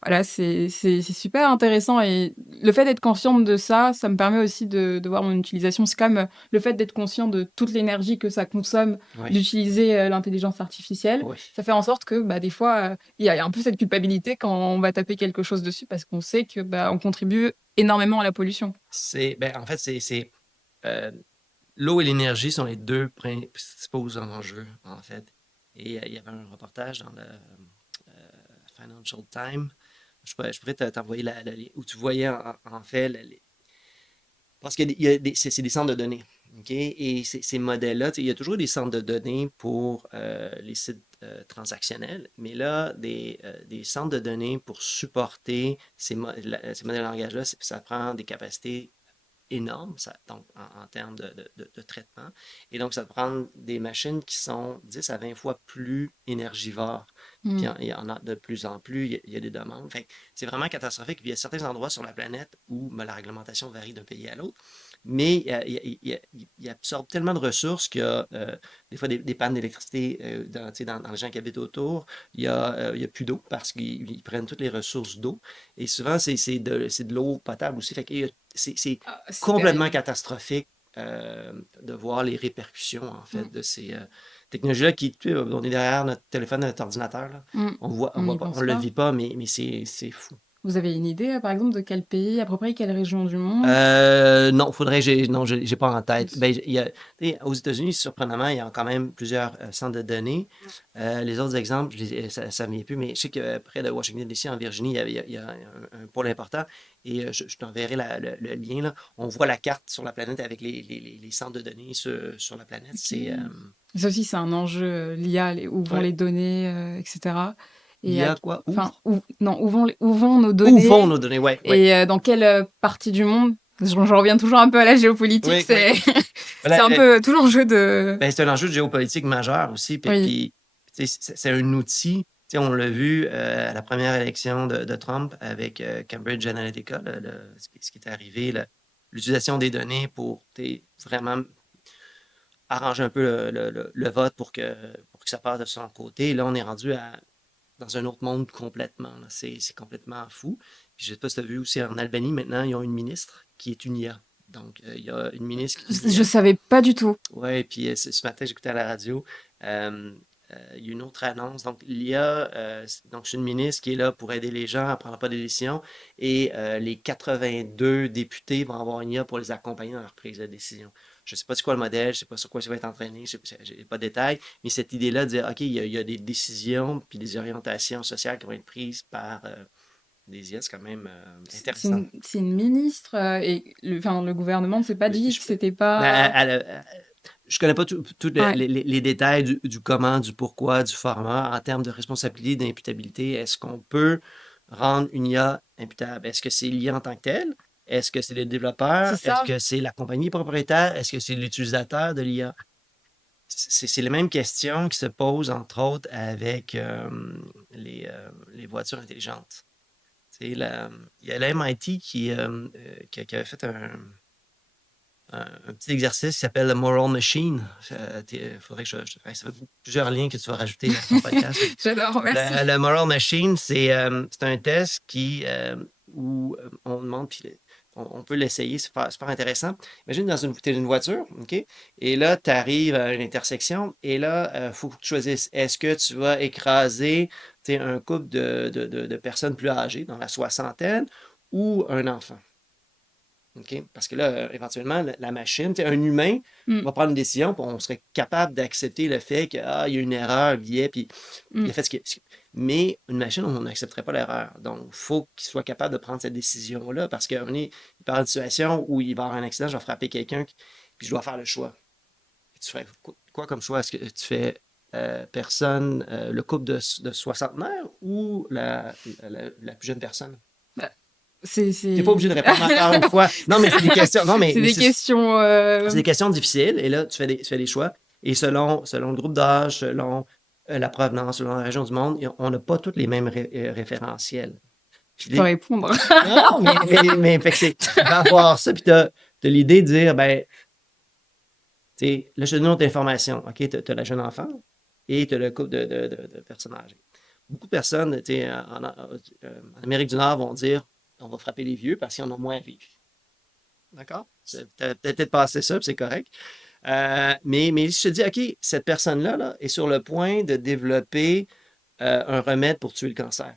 voilà, c'est super intéressant. Et le fait d'être consciente de ça, ça me permet aussi de voir mon utilisation. C'est comme le fait d'être conscient de toute l'énergie que ça consomme Oui, d'utiliser l'intelligence artificielle. oui. Ça fait en sorte que bah, des fois, il y a un peu cette culpabilité quand on va taper quelque chose dessus parce qu'on sait que bah, on contribue énormément à la pollution. En fait, euh, l'eau et l'énergie sont les deux principaux enjeux, en fait. Et il y avait un reportage dans le Financial Times. Je pourrais t'envoyer où tu voyais en fait, parce que c'est des centres de données. OK? Et ces modèles-là, il y a toujours des centres de données pour les sites transactionnels, mais là, des centres de données pour supporter ces modèles de langage-là, ça prend des capacités énorme, donc en termes de traitement. Et donc, ça te prend des machines qui sont 10 à 20 fois plus énergivores. Puis Mm. il y en a de plus en plus, il y a des demandes. Fait que c'est vraiment catastrophique. Puis il y a certains endroits sur la planète où la réglementation varie d'un pays à l'autre, mais il absorbe tellement de ressources qu'il y a des fois des pannes d'électricité dans les gens qui habitent autour. Il y a plus d'eau parce qu'ils prennent toutes les ressources d'eau. Et souvent, c'est de l'eau potable aussi. Fait que c'est Ah, c'est complètement terrible. catastrophique de voir les répercussions, en fait, Mm. de ces technologies-là qui, tu sais, on est derrière notre téléphone, notre ordinateur, là. Mm. On On voit n'y pas, on pense le pas. vit pas, mais c'est fou. Vous avez une idée, par exemple, de quel pays, à peu près quelle région du monde? Non, non, j'ai pas en tête. Ben, tu sais, aux États-Unis, surprenamment, il y a quand même plusieurs centres de données. Les autres exemples, ça ne vient plus, mais je sais que près de Washington, D.C., en Virginie, il y a un pôle important. Et je t'enverrai le lien, là. On voit la carte sur la planète avec les centres de données sur la planète. Ok. Ça aussi, c'est un enjeu, l'IA, où vont Ouais. les données, etc. Il Et y a quoi? Où? enfin, non, où vont nos Où vont données nos données? Ouais, ouais. et dans quelle partie du monde? Je reviens toujours un peu à la géopolitique, Oui, oui. c'est un peu tout l'enjeu de... Ben, c'est un enjeu géopolitique majeur aussi. Oui. Puis, tu sais, c'est un outil. Tu sais, on l'a vu à la première élection de Trump avec Cambridge Analytica, ce qui est arrivé, l'utilisation des données pour vraiment arranger un peu le vote pour que ça passe de son côté. Et là, on est rendu dans un autre monde complètement, là. C'est complètement fou. Puis, je ne sais pas si tu as vu aussi en Albanie, maintenant, ils ont une ministre qui est une IA. Donc, il y a une ministre qui est une Je IA. savais pas du tout. Ouais, puis ce matin, j'écoutais à la radio, il y a une autre annonce. Donc, l'IA, donc c'est une ministre qui est là pour aider les gens à prendre pas des décisions et les 82 députés vont avoir une IA pour les accompagner dans leur prise de décision. Je ne sais pas c'est quoi le modèle, je ne sais pas sur quoi ça va être entraîné, je n'ai pas de détails, mais cette idée-là de dire, OK, il y a des décisions puis des orientations sociales qui vont être prises par des IA, c'est quand même intéressant. C'est une ministre et le gouvernement ne s'est pas dit que c'était pas... Je connais pas tous les détails du comment, du pourquoi, du format en termes de responsabilité, d'imputabilité. Est-ce qu'on peut rendre une IA imputable? Est-ce que c'est l'IA en tant que telle? Est-ce que c'est le développeur? Est-ce que c'est la compagnie propriétaire? Est-ce que c'est l'utilisateur de l'IA? C'est les mêmes questions qui se posent, entre autres, avec les voitures intelligentes. Il y a l'MIT qui avait fait un petit exercice qui s'appelle le Moral Machine. Faudrait que ça fait plusieurs liens que tu vas rajouter à ton podcast. J'adore, merci. Le Moral Machine, c'est un test où on demande, puis on peut l'essayer, c'est super intéressant. Imagine t'es dans une voiture, OK? Et là, tu arrives à une intersection, et là, il faut que tu choisisses. Est-ce que tu vas écraser un couple de personnes plus âgées, dans la soixantaine, ou un enfant? OK? Parce que là, éventuellement, la machine, un humain va prendre une décision, puis on serait capable d'accepter le fait qu'il y a une erreur, un biais, puis il a fait ce qu'il... Mais une machine, on n'accepterait pas l'erreur. Donc, il faut qu'il soit capable de prendre cette décision-là, parce qu'on est dans une situation où il va y avoir un accident, je vais frapper quelqu'un, puis je dois faire le choix. Et tu ferais quoi comme choix? Est-ce que tu fais personne, le couple de soixantenaires ou la plus jeune personne? Tu n'es pas obligé de répondre encore une fois. Non, mais c'est des questions. Non, mais, c'est des questions. C'est des questions difficiles. Et là, tu fais des choix. Et selon le groupe d'âge, selon la provenance, selon la région du monde, on n'a pas tous les mêmes référentiels. Je peux répondre. Non, mais fait que c'est voir ça. Puis tu as l'idée de dire, ben, tu sais, là, je te donne une autre information. OK, tu as la jeune enfant et tu as le couple de personnes âgées. Beaucoup de personnes, tu sais, en Amérique du Nord vont dire, on va frapper les vieux parce qu'ils en ont moins à vivre. D'accord? Tu as peut-être passé ça, puis c'est correct. Mais je te dis, OK, cette personne-là là, est sur le point de développer un remède pour tuer le cancer.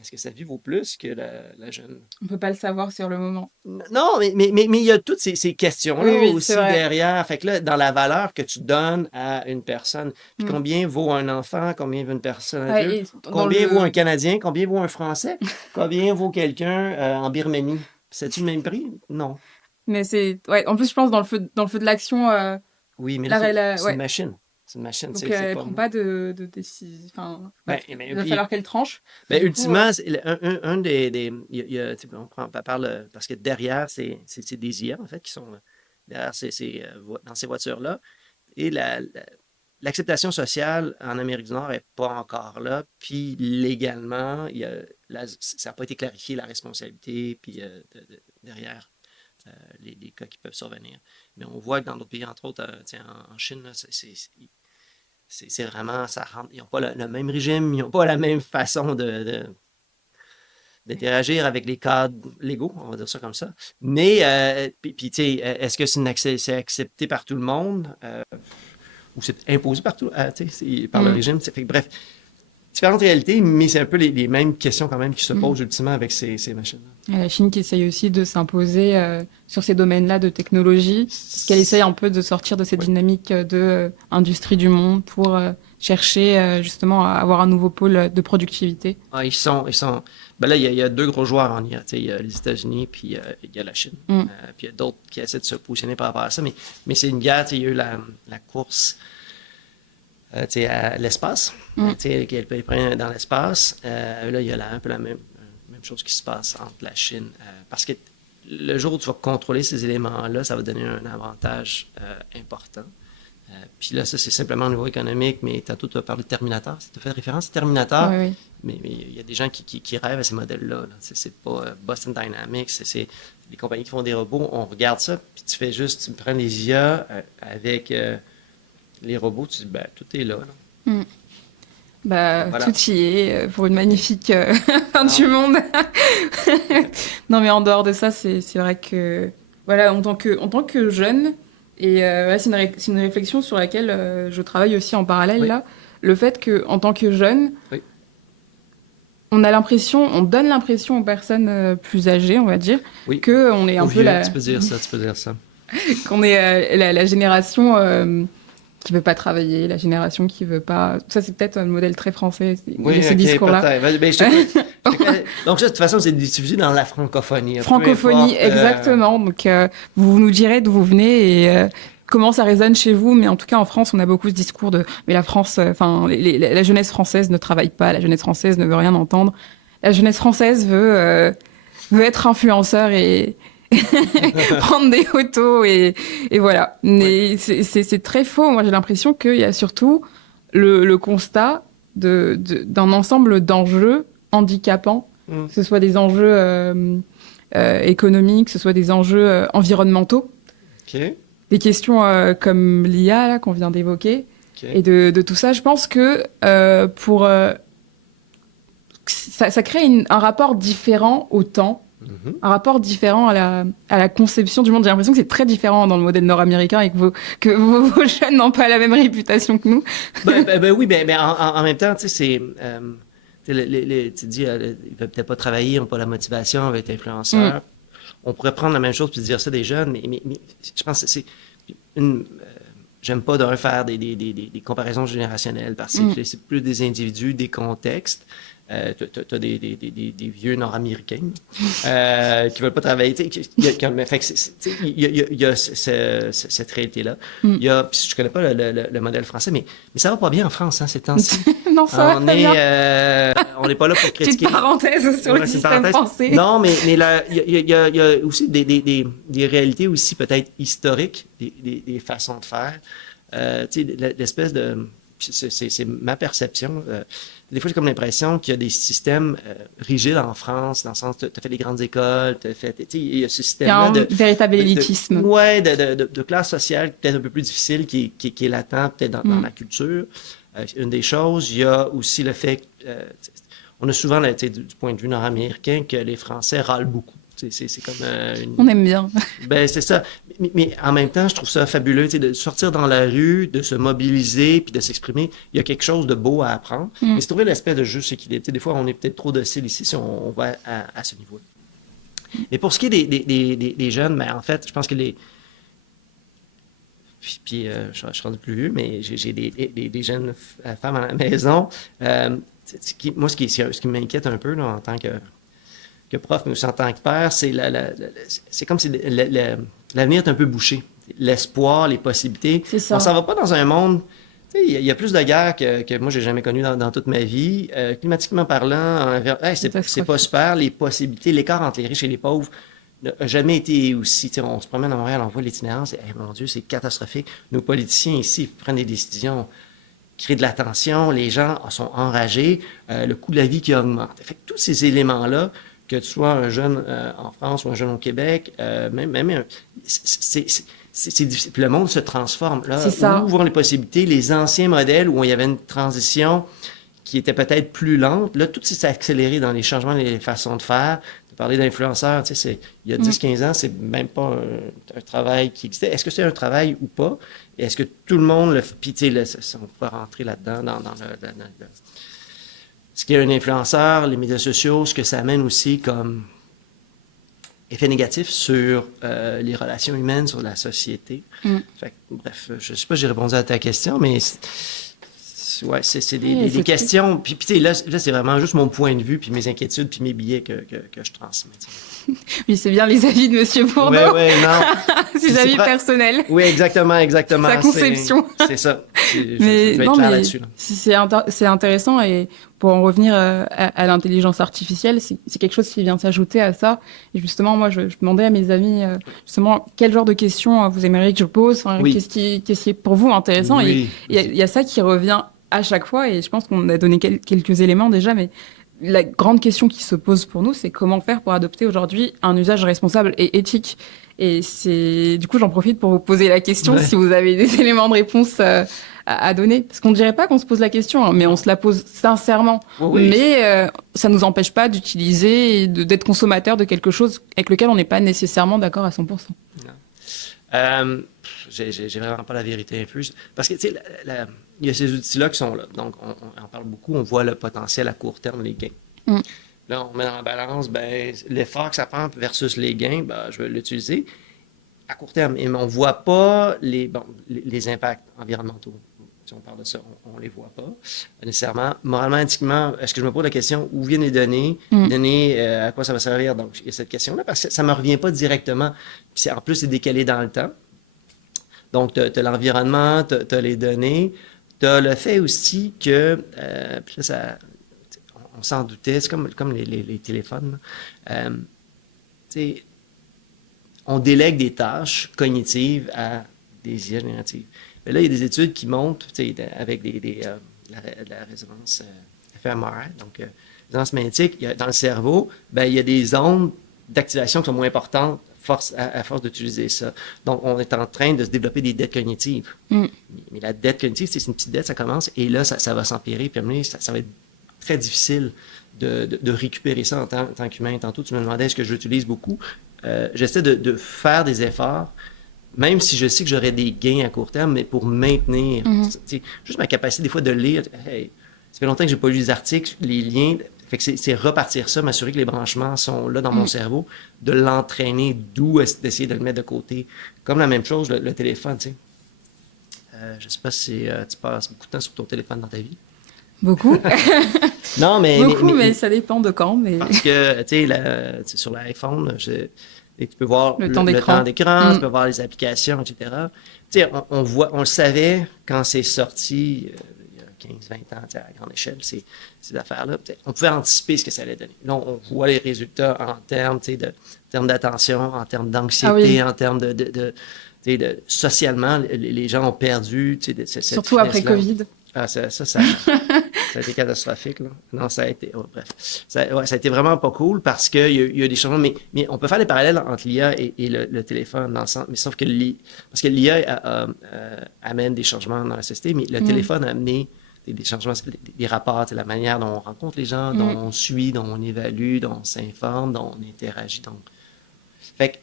Est-ce que sa vie vaut plus que la jeune? On ne peut pas le savoir sur le moment. Non, mais il y a toutes ces questions-là aussi derrière. Fait que là, dans la valeur que tu donnes à une personne, puis combien vaut un enfant, combien vaut une personne adulte, combien vaut un Canadien, combien vaut un Français, combien vaut quelqu'un en Birmanie? C'est-tu le même prix? Non. Mais c'est... Ouais, en plus, je pense, dans le feu de l'action... oui, mais là, c'est une machine. C'est une machine. Donc, elle ne prend pas de décision. Enfin, il va falloir qu'elle tranche. Ben, ultimement, un des on parle parce que derrière, c'est des IA, en fait, qui sont derrière dans ces voitures-là. Et l'acceptation sociale en Amérique du Nord n'est pas encore là. Puis, légalement, ça n'a pas été clarifié, la responsabilité, puis derrière les cas qui peuvent survenir. Mais on voit que dans d'autres pays, entre autres, en Chine, là, c'est vraiment, ça rentre. Ils n'ont pas le même régime, ils n'ont pas la même façon d'interagir avec les cadres légaux, on va dire ça comme ça. Mais, puis tu sais, est-ce que c'est accepté par tout le monde ou c'est imposé par le régime? Fait que, bref, différentes réalités, mais c'est un peu les mêmes questions quand même qui se posent ultimement avec ces machines-là. La Chine qui essaye aussi de s'imposer sur ces domaines-là de technologie, parce qu'elle essaye un peu de sortir de cette dynamique de industrie du monde pour chercher justement à avoir un nouveau pôle de productivité. Ah, ils sont. Ben là, il y a deux gros joueurs en IA. Il y a les États-Unis, puis il y a la Chine. Puis il y a d'autres qui essaient de se positionner par rapport à ça. Mais c'est une guerre. Il y a eu la course à l'espace, qu'elle peut prendre dans l'espace. Là, il y a un peu la même chose qui se passe entre la Chine. Parce que le jour où tu vas contrôler ces éléments-là, ça va donner un avantage important. Puis là, ça, c'est simplement au niveau économique, mais tu as parlé de Terminator. Tu as fait référence à Terminator, oui. Mais il y a des gens qui rêvent à ces modèles-là. C'est pas Boston Dynamics, c'est les compagnies qui font des robots. On regarde ça, puis tu prends les IA avec les robots, tu dis, ben, tout est là. Voilà. Tout y est pour une magnifique fin du monde. Non, mais en dehors de ça, c'est vrai que, voilà, en tant que jeune, et c'est une réflexion sur laquelle je travaille aussi en parallèle, là, le fait qu'en tant que jeune, on donne l'impression aux personnes plus âgées, on va dire, qu'on est un peu la... Tu peux dire ça. Qu'on est la génération qui veut pas travailler, la génération qui veut pas. Ça, c'est peut-être un modèle très français, Oui, ce ok, discours-là. peut-être. Ben, donc ça, de toute façon, c'est diffusé dans la francophonie. Francophonie, exactement. Donc, vous nous direz d'où vous venez et comment ça résonne chez vous. Mais en tout cas, en France, on a beaucoup ce discours de mais la France, enfin, la jeunesse française ne travaille pas, la jeunesse française ne veut rien entendre. La jeunesse française veut être influenceur et prendre des photos et voilà. Mais c'est très faux. Moi, j'ai l'impression qu'il y a surtout le constat d'un ensemble d'enjeux handicapants, que ce soit des enjeux économiques, que ce soit des enjeux environnementaux, des questions comme l'IA là qu'on vient d'évoquer, et de tout ça. Je pense que ça crée un rapport différent au temps. Un rapport différent à la conception du monde. J'ai l'impression que c'est très différent dans le modèle nord-américain et que vos jeunes n'ont pas la même réputation que nous. Oui, en même temps, tu sais, c'est... tu dis, ils ne veulent peut-être pas travailler, ils n'ont pas la motivation, ils veulent être influenceurs. On pourrait prendre la même chose puis dire ça des jeunes, mais je pense que c'est une... J'aime pas faire des comparaisons générationnelles parce que c'est plus des individus, des contextes. T'as des vieux Nord-Américains qui veulent pas travailler. Il y a cette réalité-là. Je connais pas le modèle français, mais ça va pas bien en France, hein, ces temps-ci. Non, ça va pas bien. On n'est pas là pour critiquer. Petite parenthèse sur le système français. Non, mais il y a aussi des réalités aussi peut-être historiques, des façons de faire. L'espèce de... C'est ma perception. Des fois, j'ai comme l'impression qu'il y a des systèmes rigides en France, dans le sens, tu as fait des grandes écoles, il y a ce système-là de véritable élitisme. Oui, de classe sociale peut-être un peu plus difficile qui est latent peut-être dans la culture. Une des choses, il y a aussi le fait on a souvent, du point de vue nord-américain, que les Français râlent beaucoup. C'est comme On aime bien. Ben, c'est ça. Mais en même temps, je trouve ça fabuleux, de sortir dans la rue, de se mobiliser, puis de s'exprimer. Il y a quelque chose de beau à apprendre. Mais c'est trouver l'espèce de juste équilibre. Des fois, on est peut-être trop docile ici si on va à ce niveau-là. Mais pour ce qui est des jeunes, ben, en fait, je pense que Puis je suis rendu plus vieux, mais j'ai des jeunes femmes à la maison. Moi, ce qui m'inquiète un peu là, en tant que prof, mais aussi en tant que père, c'est comme si l'avenir est un peu bouché. L'espoir, les possibilités. C'est ça. On s'en va pas dans un monde... Il y a plus de guerres que moi, j'ai jamais connu dans toute ma vie. Climatiquement parlant, c'est pas super. Les possibilités, l'écart entre les riches et les pauvres n'a jamais été aussi... On se promène à Montréal, on voit l'itinérance, et mon Dieu, c'est catastrophique. Nos politiciens ici prennent des décisions, créent de la tension, les gens sont enragés, le coût de la vie qui augmente. Fait que tous ces éléments-là, que tu sois un jeune en France ou un jeune au Québec, c'est difficile. Puis le monde se transforme. Là, c'est ça. Où vont les possibilités? Les anciens modèles où il y avait une transition qui était peut-être plus lente, là, tout s'est accéléré dans les changements et les façons de faire. Tu parlais d'influenceurs, tu sais, il y a 10-15 ans, c'est même pas un travail qui existait. Est-ce que c'est un travail ou pas? Et est-ce que tout le monde le... Puis, tu sais, on peut rentrer là-dedans dans ce qui est un influenceur, les médias sociaux, ce que ça amène aussi comme effet négatif sur les relations humaines, sur la société. Fait que, bref, je ne sais pas si j'ai répondu à ta question, mais c'est des questions. Puis là, c'est vraiment juste mon point de vue, puis mes inquiétudes, puis mes billets que je transmets. Oui, c'est bien les avis de M. Bourdeau. Oui, non. Ses avis personnels. Oui, exactement. Sa conception. C'est ça. Je vais être clair là-dessus. C'est intéressant et pour en revenir à l'intelligence artificielle, c'est quelque chose qui vient s'ajouter à ça. Et justement, moi, je demandais à mes amis, justement, quel genre de questions vous aimeriez que je pose, qu'est-ce qui est pour vous intéressant. Oui, et il y a ça qui revient à chaque fois et je pense qu'on a donné quelques éléments déjà, mais la grande question qui se pose pour nous, c'est comment faire pour adopter aujourd'hui un usage responsable et éthique. Et du coup, j'en profite pour vous poser la question si vous avez des éléments de réponse à donner. Parce qu'on ne dirait pas qu'on se pose la question, hein, mais on se la pose sincèrement. Oui. Mais ça ne nous empêche pas d'utiliser et d'être consommateur de quelque chose avec lequel on n'est pas nécessairement d'accord à 100%. Non. J'ai vraiment pas la vérité infuse. Parce que, tu sais, il y a ces outils-là qui sont là. Donc, on en parle beaucoup, on voit le potentiel à court terme, les gains. Là, on met dans la balance, l'effort que ça prend versus les gains, je vais l'utiliser. à court terme, et on ne voit pas les impacts environnementaux. Si on parle de ça, on ne les voit pas nécessairement. Moralement, éthiquement, est-ce que je me pose la question, où viennent les données? Les données, à quoi ça va servir? Donc, il y a cette question-là, parce que ça ne me revient pas directement. Puis en plus, c'est décalé dans le temps. Donc, tu as l'environnement, tu as les données, tu as le fait aussi que, puis là, on s'en doutait, c'est comme les téléphones. On délègue des tâches cognitives à des IA génératives. Mais là, il y a des études qui montrent, avec la résonance fMRI, donc résonance magnétique, dans le cerveau, ben, il y a des ondes d'activation qui sont moins importantes à force d'utiliser ça. Donc, on est en train de se développer des dettes cognitives. Mais la dette cognitive, c'est une petite dette, ça commence, et là, ça va s'empirer, puis ça va être très difficile de récupérer ça en tant qu'humain. Tantôt, tu me demandais est-ce que je l'utilise beaucoup. J'essaie de faire des efforts, même si je sais que j'aurai des gains à court terme, mais pour maintenir juste ma capacité des fois de lire. Hey, ça fait longtemps que je n'ai pas lu les articles, les liens. Fait que c'est repartir ça, m'assurer que les branchements sont là dans mon cerveau, de l'entraîner, d'où d'essayer de le mettre de côté. Comme la même chose, le téléphone, tu sais. Je ne sais pas si tu passes beaucoup de temps sur ton téléphone dans ta vie. Beaucoup. Non, mais ça dépend de quand. Mais... Parce que, tu sais, sur l'iPhone, tu peux voir le temps d'écran, tu peux voir les applications, etc. Tu sais, on le savait quand c'est sorti, il y a 15-20 ans, à grande échelle, ces affaires-là. On pouvait anticiper ce que ça allait donner. Là, on voit les résultats en termes, d'attention, en termes d'anxiété, en termes socialement, les gens ont perdu, cette surtout après Covid. Ah, ça a été catastrophique, là. Non, ça a été... bref. Ça a été vraiment pas cool parce qu'il y a des changements. Mais on peut faire des parallèles entre l'IA et le téléphone, dans le sens... Mais sauf que parce que l'IA amène des changements dans la société, mais le téléphone a amené des changements, des rapports, la manière dont on rencontre les gens, dont on suit, dont on évalue, dont on s'informe, dont on interagit. Donc... Fait que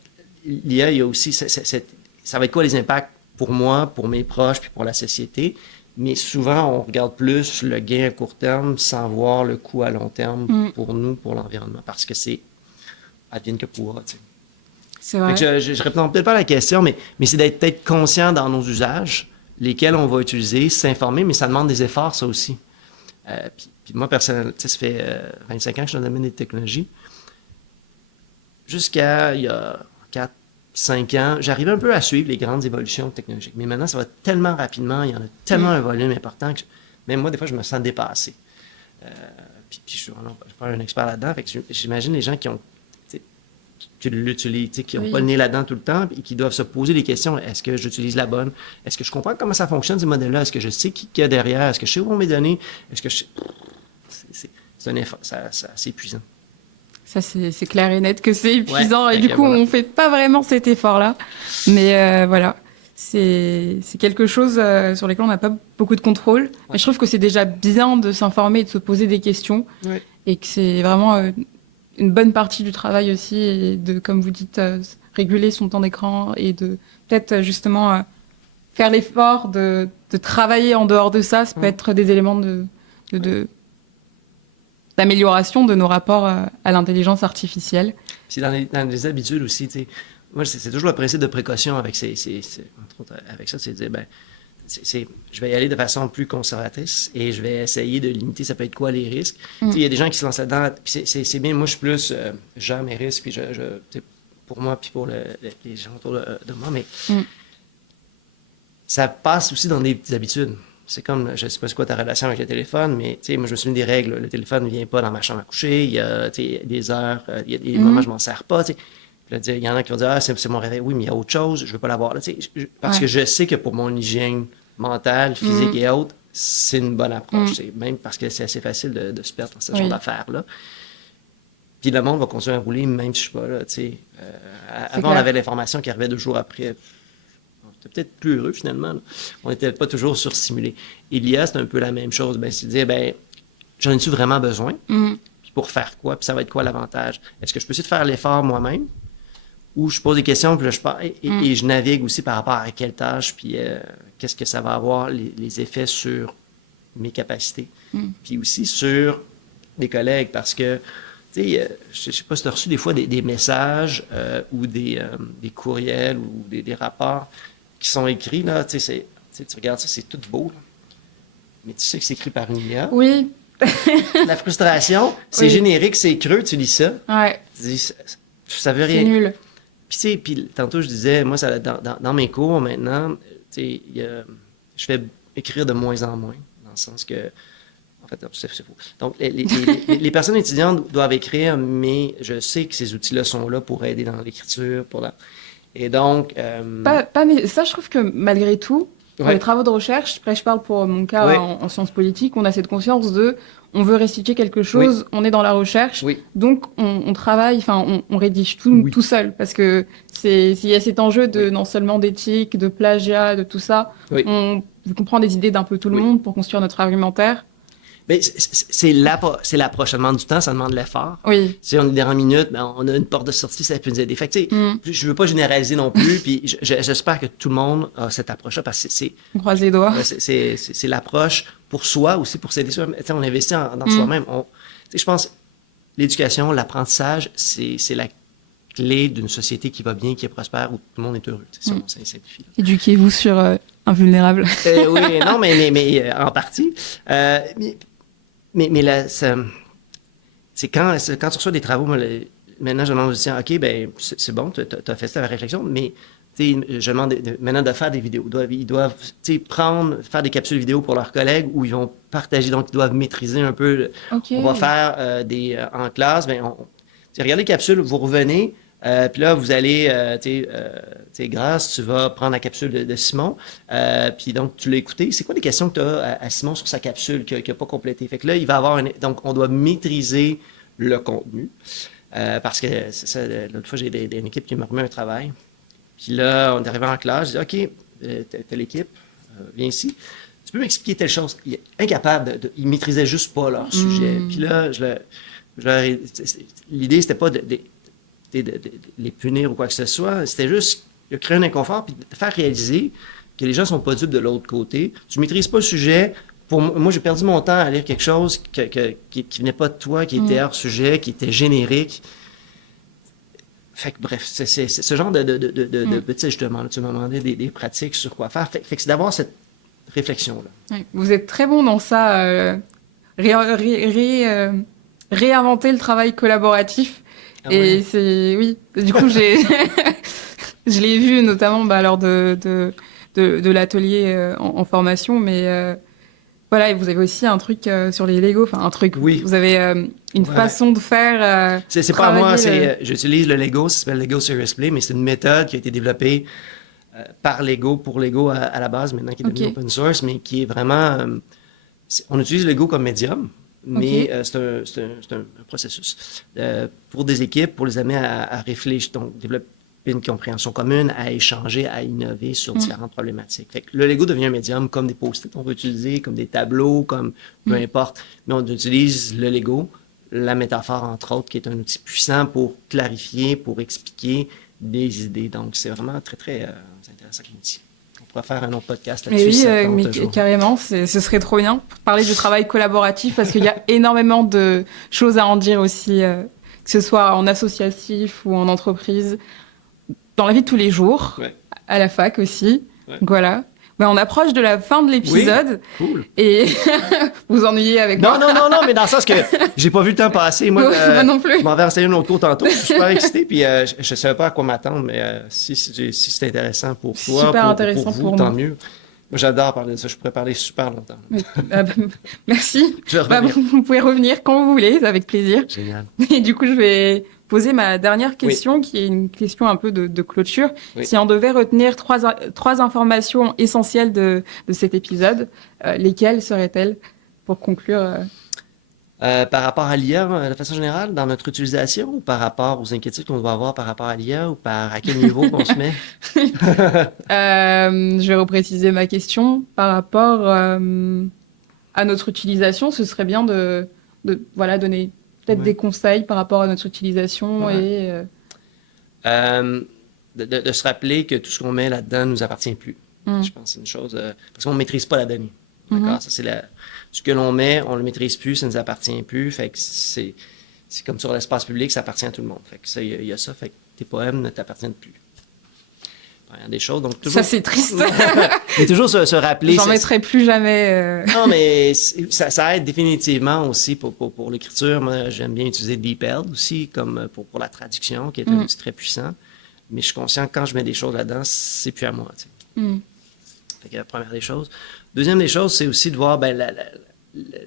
l'IA, il y a aussi... Ça va être quoi les impacts pour moi, pour mes proches, puis pour la société? Mais souvent, on regarde plus le gain à court terme sans voir le coût à long terme pour nous, pour l'environnement, parce que c'est advienne que pourra. Tu sais. C'est vrai. Je réponds peut-être pas à la question, mais c'est d'être peut-être conscient dans nos usages, lesquels on va utiliser, s'informer, mais ça demande des efforts, ça aussi. Puis moi, personnellement, ça fait 25 ans que je suis dans le domaine des technologies. Jusqu'à il y a 5 ans, j'arrivais un peu à suivre les grandes évolutions technologiques. Mais maintenant, ça va tellement rapidement, il y en a tellement un volume important que même moi, des fois, je me sens dépassé. Puis je suis pas un expert là-dedans. Fait que j'imagine les gens qui l'utilisent, qui n'ont pas le nez là-dedans tout le temps et qui doivent se poser des questions. Est-ce que j'utilise la bonne? Est-ce que je comprends comment ça fonctionne, ces modèles-là? Est-ce que je sais qui y a derrière? Est-ce que je sais où vont mes données? Est-ce que c'est un effort, c'est épuisant. Ça, c'est clair et net que c'est épuisant. Ouais, et du coup, voilà. on ne fait pas vraiment cet effort-là. Mais voilà, c'est quelque chose sur lequel on n'a pas beaucoup de contrôle. Ouais. Mais je trouve que c'est déjà bien de s'informer et de se poser des questions. Ouais. Et que c'est vraiment une bonne partie du travail aussi. Et de, comme vous dites, réguler son temps d'écran et de peut-être justement faire l'effort de travailler en dehors de ça. Ça peut être des éléments d'amélioration de nos rapports à l'intelligence artificielle. Puis dans les habitudes aussi, tu sais, moi, c'est toujours le principe de précaution avec entre autres, avec ça, c'est de dire, ben, je vais y aller de façon plus conservatrice et je vais essayer de limiter, ça peut être quoi les risques. Tu sais, il y a des gens qui se lancent là-dedans, puis c'est bien, moi, je suis plus, je gère mes risques, puis pour moi, puis pour les gens autour de moi, mais ça passe aussi dans des petites habitudes. C'est comme, je ne sais pas c'est quoi ta relation avec le téléphone, mais moi, je me suis mis des règles. Le téléphone ne vient pas dans ma chambre à coucher. Il y a des heures, il y a des moments où je ne m'en sers pas. Puis là, il y en a qui vont dire, c'est mon réveil. Oui, mais il y a autre chose, je ne veux pas l'avoir. Là, parce que je sais que pour mon hygiène mentale, physique et autres, c'est une bonne approche. Même parce que c'est assez facile de se perdre dans ce genre d'affaires-là. Puis le monde va continuer à rouler, même si je ne suis pas là. Avant, on avait l'information qui arrivait 2 jours après. C'était peut-être plus heureux, finalement. Là. On n'était pas toujours surstimulé. Et l'IA, c'est un peu la même chose. C'est de dire, j'en ai-tu vraiment besoin? Puis pour faire quoi? Puis ça va être quoi l'avantage? Est-ce que je peux essayer de faire l'effort moi-même? Ou je pose des questions, puis là, je pars et je navigue aussi par rapport à quelle tâche, puis qu'est-ce que ça va avoir, les effets sur mes capacités. Puis aussi sur les collègues, parce que, tu je ne sais pas si tu as reçu des fois des messages ou des courriels ou des rapports qui sont écrits, là, tu regardes ça, c'est tout beau, là. Mais tu sais que c'est écrit par une IA. Oui. La frustration, c'est générique, c'est creux, tu lis ça. Ouais. Tu dis, ça veut rien. C'est nul. Puis tantôt, je disais, moi, dans mes cours maintenant, je fais écrire de moins en moins, dans le sens que, en fait, c'est faux. Donc, les personnes étudiantes doivent écrire, mais je sais que ces outils-là sont là pour aider dans l'écriture, Et donc... Mais ça, je trouve que malgré tout, pour les travaux de recherche, après je parle pour mon cas en sciences politiques, on a cette conscience on veut restituer quelque chose, on est dans la recherche, donc on travaille, on rédige tout seul, parce que il y a cet enjeu non seulement d'éthique, de plagiat, de tout ça, on comprend des idées d'un peu tout le monde pour construire notre argumentaire. Mais c'est l'approche. Ça demande du temps, ça demande de l'effort. Oui. Si on est dernière minute, on a une porte de sortie, ça peut nous aider. Fait que, je veux pas généraliser non plus, puis j'espère que tout le monde a cette approche-là, parce que c'est... On croise les doigts. C'est l'approche pour soi aussi, pour s'aider soi-même. On investit dans soi-même. Je pense l'éducation, l'apprentissage, c'est la clé d'une société qui va bien, qui est prospère, où tout le monde est heureux. C'est ça, ça simplifie. Éduquez-vous sur Invulnérable. Oui, non, mais en partie. Mais là, c'est quand tu reçois des travaux, maintenant, je demande aux étudiants, OK, ben c'est bon, tu as fait ta réflexion, mais je demande maintenant de faire des vidéos. Ils doivent faire des capsules vidéo pour leurs collègues où ils vont partager, donc ils doivent maîtriser un peu. Okay. On va faire en classe, regardez les capsules, vous revenez, puis là, vous allez, Grâce, tu vas prendre la capsule de Simon, puis donc, tu l'as écouté. C'est quoi les questions que tu as à Simon sur sa capsule qu'il n'a pas complétée? Fait que là, il va avoir donc, on doit maîtriser le contenu, parce que c'est ça, l'autre fois, j'ai une équipe qui m'a remis un travail. Puis là, on est arrivé en classe, je dis, OK, t'as l'équipe, viens ici. Tu peux m'expliquer telle chose? Il est incapable, ils ne maîtrisaient juste pas leur sujet. Puis là, l'idée, c'était pas de les punir ou quoi que ce soit. C'était juste de créer un inconfort puis de faire réaliser que les gens ne sont pas dupes de l'autre côté. Tu ne maîtrises pas le sujet. Moi, j'ai perdu mon temps à lire quelque chose qui venait pas de toi, qui était hors sujet, qui était générique. Fait que bref, c'est ce genre de petits ajustements. Là, tu m'as demandé des pratiques sur quoi faire. Fait que c'est d'avoir cette réflexion-là. Oui. Vous êtes très bon dans ça. Réinventer le travail collaboratif. Et c'est... Oui, du coup, je l'ai vu notamment lors de l'atelier en formation, mais voilà, et vous avez aussi un truc sur les Lego, enfin un truc, vous avez une façon de faire... c'est pas moi, j'utilise le Lego, ça s'appelle Lego Serious Play, mais c'est une méthode qui a été développée par Lego, pour Lego à la base, maintenant qui est devenu open source, mais qui est vraiment... on utilise Lego comme médium, mais c'est un processus pour des équipes, pour les amener à réfléchir, donc développer une compréhension commune, à échanger, à innover sur différentes problématiques. Fait que le Lego devient un médium comme des post-it, on peut utiliser comme des tableaux, comme peu importe, mais on utilise le Lego, la métaphore entre autres, qui est un outil puissant pour clarifier, pour expliquer des idées. Donc c'est vraiment très, très intéressant comme outil. On pourra faire un autre podcast là-dessus. Mais carrément, ce serait trop bien pour parler du travail collaboratif, parce qu'il y a énormément de choses à en dire aussi, que ce soit en associatif ou en entreprise, dans la vie de tous les jours, à la fac aussi. Donc voilà. On approche de la fin de l'épisode. Oui, cool. Et vous ennuyez avec moi. Non, mais dans le sens que j'ai pas vu le temps passer. Moi, moi non plus. Je m'en vais enseigner une autre cours tantôt. Je suis super excité, puis je ne savais pas à quoi m'attendre, mais si c'est intéressant pour toi, pour vous, tant mieux. Moi, j'adore parler de ça. Je pourrais parler super longtemps. Merci. Vous pouvez revenir quand vous voulez, avec plaisir. Génial. Et du coup, je vais poser ma dernière question, qui est une question un peu de clôture. Si on devait retenir trois informations essentielles de cet épisode, lesquelles seraient-elles pour conclure Par rapport à l'IA, de façon générale, dans notre utilisation, ou par rapport aux inquiétudes qu'on doit avoir par rapport à l'IA, ou à quel niveau qu'on se met? Je vais repréciser ma question. Par rapport à notre utilisation, ce serait bien de donner peut-être des conseils par rapport à notre utilisation et... de se rappeler que tout ce qu'on met là-dedans ne nous appartient plus. Je pense que c'est une chose... parce qu'on ne maîtrise pas la donnée. D'accord? Ça, c'est ce que l'on met, on ne le maîtrise plus, ça ne nous appartient plus. Fait que c'est comme sur l'espace public, ça appartient à tout le monde. Fait que ça, il y a ça, fait que tes poèmes ne t'appartiennent plus. Première des choses, donc toujours... Ça, c'est triste. Mais toujours se rappeler... J'en mettrai plus jamais... Non, mais ça aide définitivement aussi pour l'écriture. Moi, j'aime bien utiliser DeepL aussi, comme pour la traduction, qui est un outil très puissant. Mais je suis conscient que quand je mets des choses là-dedans, c'est plus à moi, tu sais. Fait que la première des choses. Deuxième des choses, c'est aussi de voir,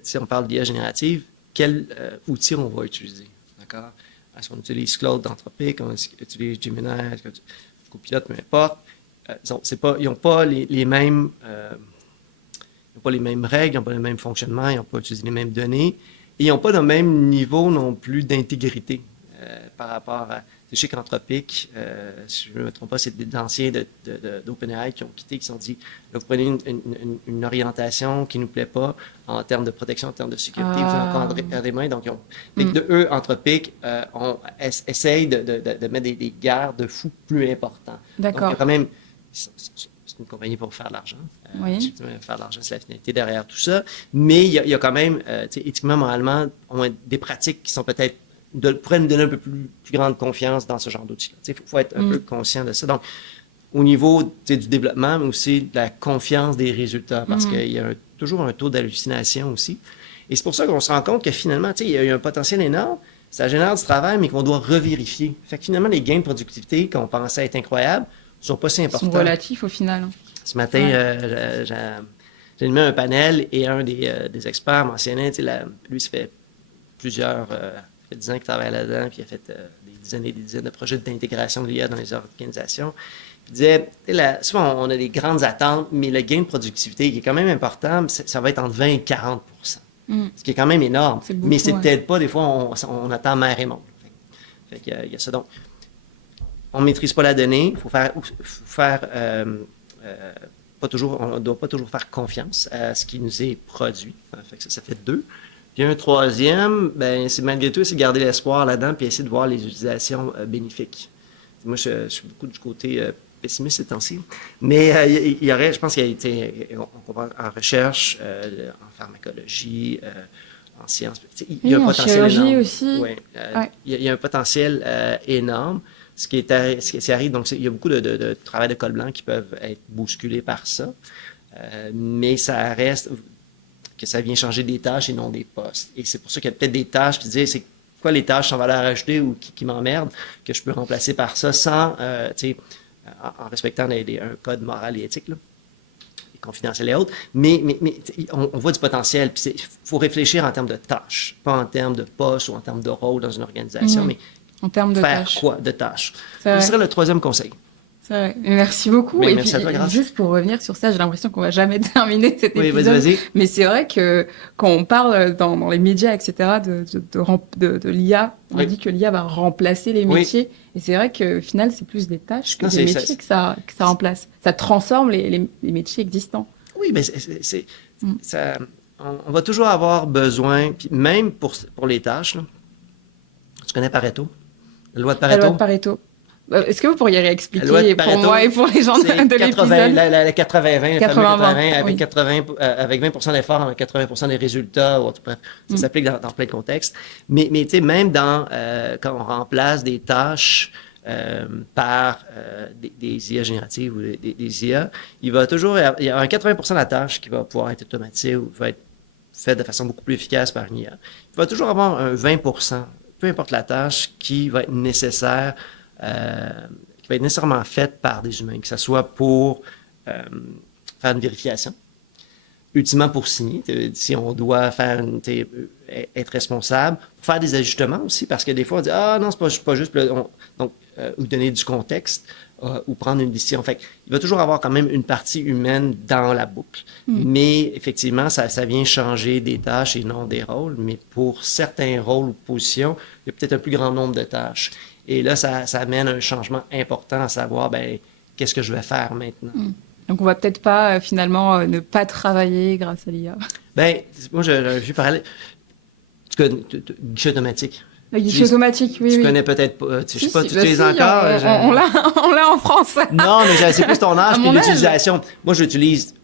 si on parle d'IA générative, quel outil on va utiliser, d'accord? Est-ce qu'on utilise Claude d'Anthropic, on utilise Gemini, Copilot, peu importe. Ils n'ont pas les mêmes... ils n'ont pas les mêmes règles, ils n'ont pas les mêmes fonctionnements, ils n'ont pas utilisé les mêmes données, et ils n'ont pas le même niveau non plus d'intégrité par rapport à... Je sais qu'Anthropic, si je ne me trompe pas, c'est des anciens d'OpenAI qui ont quitté, qui se sont dit, là, vous prenez une orientation qui ne nous plaît pas en termes de protection, en termes de sécurité, vous avez encore des mains. Donc, eux, Anthropic, essayent de mettre des garde-fous plus importants. D'accord. Donc, il y a quand même... C'est une compagnie pour faire de l'argent. Oui. Faire de l'argent, c'est la finalité derrière tout ça. Mais il y a quand même, éthiquement, moralement, des pratiques qui sont peut-être pourrait nous donner un peu plus grande confiance dans ce genre d'outils-là. Il faut être un peu conscient de ça. Donc, au niveau du développement, mais aussi de la confiance des résultats, parce qu'il y a toujours un taux d'hallucination aussi. Et c'est pour ça qu'on se rend compte que finalement, il y a un potentiel énorme, ça génère du travail, mais qu'on doit revérifier. Fait que finalement, les gains de productivité qu'on pensait être incroyables ne sont pas si importants. Ils sont relatifs au final. Ce matin, j'ai animé un panel et un des experts mentionnait, lui, ça fait plusieurs... Ça fait 10 ans qu'il travaille là-dedans, puis il a fait des dizaines et des dizaines de projets d'intégration de l'IA dans les organisations. Il disait, souvent, on a des grandes attentes, mais le gain de productivité, qui est quand même important, ça va être entre 20 et 40 ce qui est quand même énorme. C'est beaucoup, mais c'est peut-être pas, des fois, on attend mer et monde. Fait qu'il y a ça. Donc, on ne maîtrise pas la donnée, il faut faire on ne doit pas toujours faire confiance à ce qui nous est produit. Fait que ça fait 2. Puis un troisième, c'est malgré tout, c'est garder l'espoir là-dedans puis essayer de voir les utilisations bénéfiques. Moi, je suis beaucoup du côté pessimiste ces temps-ci. Mais il y aurait, je pense qu'il y a été, en recherche, en pharmacologie, en sciences. Il y a un potentiel énorme. Aussi. Oui, il y a un potentiel énorme. Ce qui arrive, donc il y a beaucoup de travail de col blanc qui peuvent être bousculés par ça. Mais ça reste... que ça vient changer des tâches et non des postes. Et c'est pour ça qu'il y a peut-être des tâches qui disent, c'est quoi les tâches sans valeur ajoutée ou qui m'emmerdent, que je peux remplacer par ça sans, en respectant un code moral et éthique, là, et confidentiel et autres. Mais on voit du potentiel. Puis il faut réfléchir en termes de tâches, pas en termes de postes ou en termes de rôle dans une organisation, mais en termes de faire tâches. Quoi de tâches. Ce serait le troisième conseil. Merci beaucoup. Mais et merci puis, à toi, Grâce. Juste pour revenir sur ça, j'ai l'impression qu'on va jamais terminer cet épisode. Vas-y. Mais c'est vrai que quand on parle dans les médias, etc., de l'IA, on dit que l'IA va remplacer les métiers. Et c'est vrai qu'au final, c'est plus des tâches que des métiers que ça remplace. Ça transforme les métiers existants. Oui, mais ça, on va toujours avoir besoin, puis même pour les tâches, là, tu connais Pareto? La loi de Pareto? La loi de Pareto. Est-ce que vous pourriez réexpliquer pour moi et pour les gens de l'épisode? La 80-20, 80-20, avec 20% d'efforts, 80% des résultats. Ça s'applique dans plein de contextes. Mais tu sais, même quand on remplace des tâches par des IA génératives ou des IA, il y a un 80% de la tâche qui va pouvoir être automatisée ou va être faite de façon beaucoup plus efficace par une IA. Il va toujours avoir un 20%, peu importe la tâche, qui va être nécessaire, qui va être nécessairement faite par des humains, que ce soit pour faire une vérification, ultimement pour signer, si on doit être responsable, pour faire des ajustements aussi, parce que des fois on dit « Ah non, c'est pas juste... » ou donner du contexte, ou prendre une décision. Fait il va toujours avoir quand même une partie humaine dans la boucle. Mais effectivement, ça vient changer des tâches et non des rôles, mais pour certains rôles ou positions, il y a peut-être un plus grand nombre de tâches. Et là, ça amène un changement important à savoir, qu'est-ce que je vais faire maintenant? Donc, on va peut-être pas, finalement, ne pas travailler grâce à l'IA. Moi, j'ai vu parler du guichet automatique. Le guichet automatique, oui. Tu connais peut-être pas, je sais pas, tu utilises encore? On l'a en France. Non, mais c'est plus ton âge puis l'utilisation. Moi, je l'utilise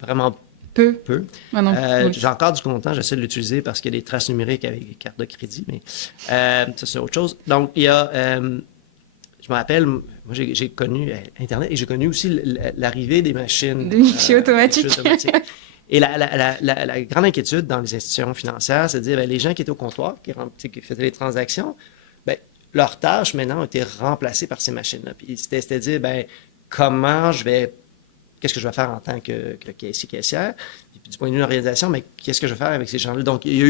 vraiment Peu. Peu. Ah non. Oui. J'ai encore du content, j'essaie de l'utiliser parce qu'il y a des traces numériques avec les cartes de crédit, mais ça, c'est autre chose. Donc, il y a, je me rappelle, moi, j'ai connu Internet et j'ai connu aussi l'arrivée des machines. Des guichets automatiques. Et la grande inquiétude dans les institutions financières, c'est de dire, les gens qui étaient au comptoir, qui faisaient les transactions, leur tâche maintenant a été remplacée par ces machines-là. Puis c'était de dire, qu'est-ce que je vais faire en tant que caissière? Et puis du point de vue de l'organisation, mais qu'est-ce que je vais faire avec ces gens-là? Donc, il y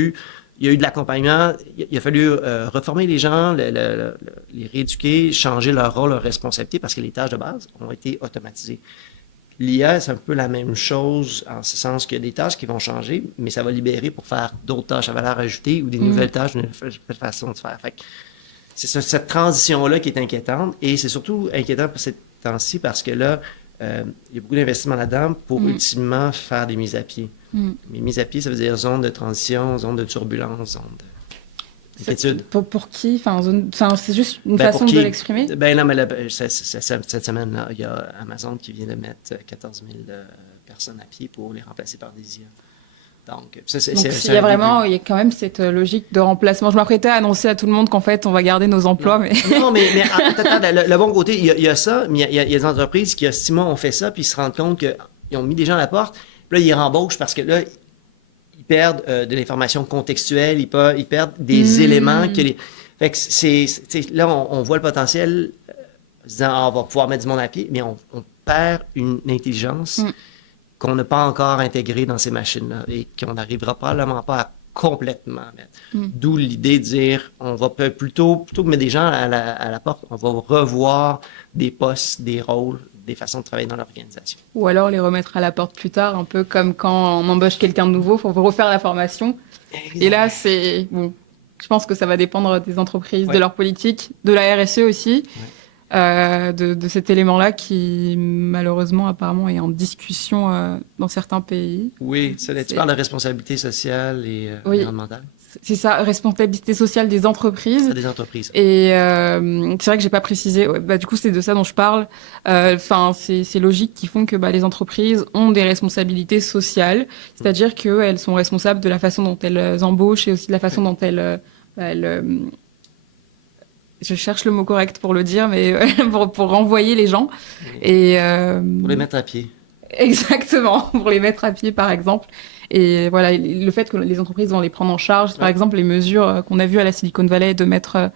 a eu de l'accompagnement. Il a fallu reformer les gens, les rééduquer, changer leur rôle, leur responsabilité, parce que les tâches de base ont été automatisées. L'IA, c'est un peu la même chose, en ce sens qu'il y a des tâches qui vont changer, mais ça va libérer pour faire d'autres tâches à valeur ajoutée ou des nouvelles tâches, une nouvelle façon de faire. Fait que c'est cette transition-là qui est inquiétante, et c'est surtout inquiétant pour ces temps-ci parce que là, il y a beaucoup d'investissements là-dedans pour ultimement faire des mises à pied. Mais mises à pied, ça veut dire zone de transition, zone de turbulence, zone d'inquiétude. Pour qui? C'est juste une façon de l'exprimer? Non, mais cette semaine, là, il y a Amazon qui vient de mettre 14 000 personnes à pied pour les remplacer par des IA. Donc, il y a quand même cette logique de remplacement. Je m'apprêtais à annoncer à tout le monde qu'en fait, on va garder nos emplois, mais... Non, mais le bon côté, il y a ça, mais il y a des entreprises qui, il y a 6 mois, ont fait ça, puis ils se rendent compte qu'ils ont mis des gens à la porte, puis là, ils rembauchent parce que là, ils perdent de l'information contextuelle, ils perdent des éléments que les... Fait que là, on voit le potentiel, disant, on va pouvoir mettre du monde à pied, mais on perd une intelligence qu'on n'a pas encore intégrée dans ces machines-là et qu'on n'arrivera probablement pas à complètement mettre. D'où l'idée de dire, on va plutôt que mettre des gens à la porte, on va revoir des postes, des rôles, des façons de travailler dans l'organisation. Ou alors les remettre à la porte plus tard, un peu comme quand on embauche quelqu'un de nouveau, il faut refaire la formation. Exactement. Et là, c'est... Bon, je pense que ça va dépendre des entreprises, de leur politique, de la RSE aussi. De cet élément-là qui, malheureusement, apparemment, est en discussion dans certains pays. Oui, tu parles de responsabilité sociale et environnementale. C'est ça, responsabilité sociale des entreprises. Des entreprises. Et c'est vrai que j'ai pas précisé. Du coup, c'est de ça dont je parle. C'est logique qui font que les entreprises ont des responsabilités sociales, c'est-à-dire qu'elles sont responsables de la façon dont elles embauchent et aussi de la façon dont elles je cherche le mot correct pour le dire, mais pour renvoyer les gens. Et, pour les mettre à pied. Exactement, pour les mettre à pied, par exemple. Et voilà, le fait que les entreprises vont les prendre en charge, par exemple, les mesures qu'on a vues à la Silicon Valley de mettre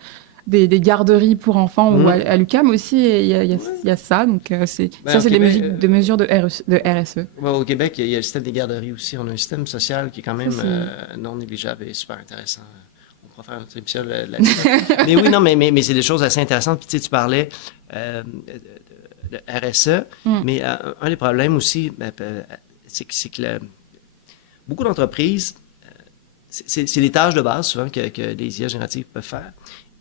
des garderies pour enfants, ou à l'UQAM aussi, il y a ça. Donc, c'est des mesures de RSE. Au Québec, il y a le système des garderies aussi. On a un système social qui est quand même non négligeable et super intéressant. On va faire un épisode là-dessus. Mais oui, non, mais c'est des choses assez intéressantes. Puis tu parlais de RSE, mais un des problèmes aussi, c'est que beaucoup d'entreprises, c'est des tâches de base souvent que des IA génératives peuvent faire.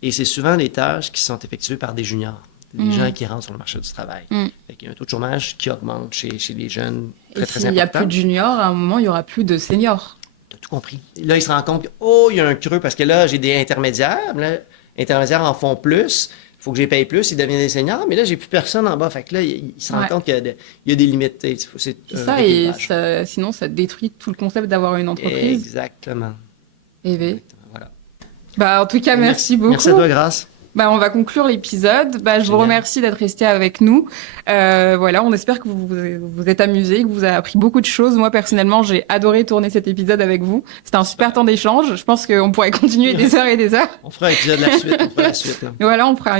Et c'est souvent des tâches qui sont effectuées par des juniors, des gens qui rentrent sur le marché du travail. Fait qu'il y a un taux de chômage qui augmente chez les jeunes très, très important. S'il n'y a plus de juniors, à un moment, il n'y aura plus de seniors. Tout compris. Là, ils se rendent compte il y a un creux parce que là, j'ai des intermédiaires. Là, les intermédiaires en font plus. Il faut que je les paye plus. Ils deviennent des seniors. Mais là, j'ai plus personne en bas. Fait que là, ils se rendent compte qu'il y a des limites. Sinon, ça détruit tout le concept d'avoir une entreprise. Exactement. Voilà. En tout cas, merci beaucoup. Merci à toi, Grâce. On va conclure l'épisode. Je vous remercie d'être resté avec nous. On espère que vous vous êtes amusés, que vous avez appris beaucoup de choses. Moi, personnellement, j'ai adoré tourner cet épisode avec vous. C'était un super temps d'échange. Je pense qu'on pourrait continuer des heures et des heures. On fera un épisode de la suite. On fera la suite. Là. Et voilà, on fera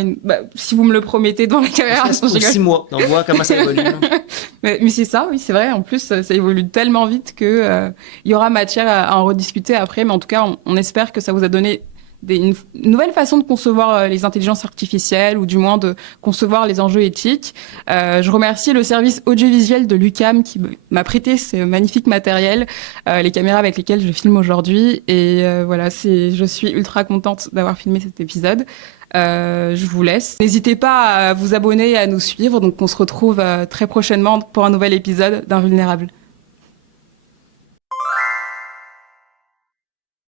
si vous me le promettez dans la caméra. Pour 6 mois. Donc, on voit comment ça évolue. mais c'est ça, oui, c'est vrai. En plus, ça évolue tellement vite que il y aura matière à en rediscuter après. Mais en tout cas, on espère que ça vous a donné une nouvelle façon de concevoir les intelligences artificielles ou du moins de concevoir les enjeux éthiques. Je remercie le service audiovisuel de l'UQAM qui m'a prêté ce magnifique matériel, les caméras avec lesquelles je filme aujourd'hui. Et je suis ultra contente d'avoir filmé cet épisode. Je vous laisse. N'hésitez pas à vous abonner et à nous suivre. Donc on se retrouve très prochainement pour un nouvel épisode d'Invulnérable.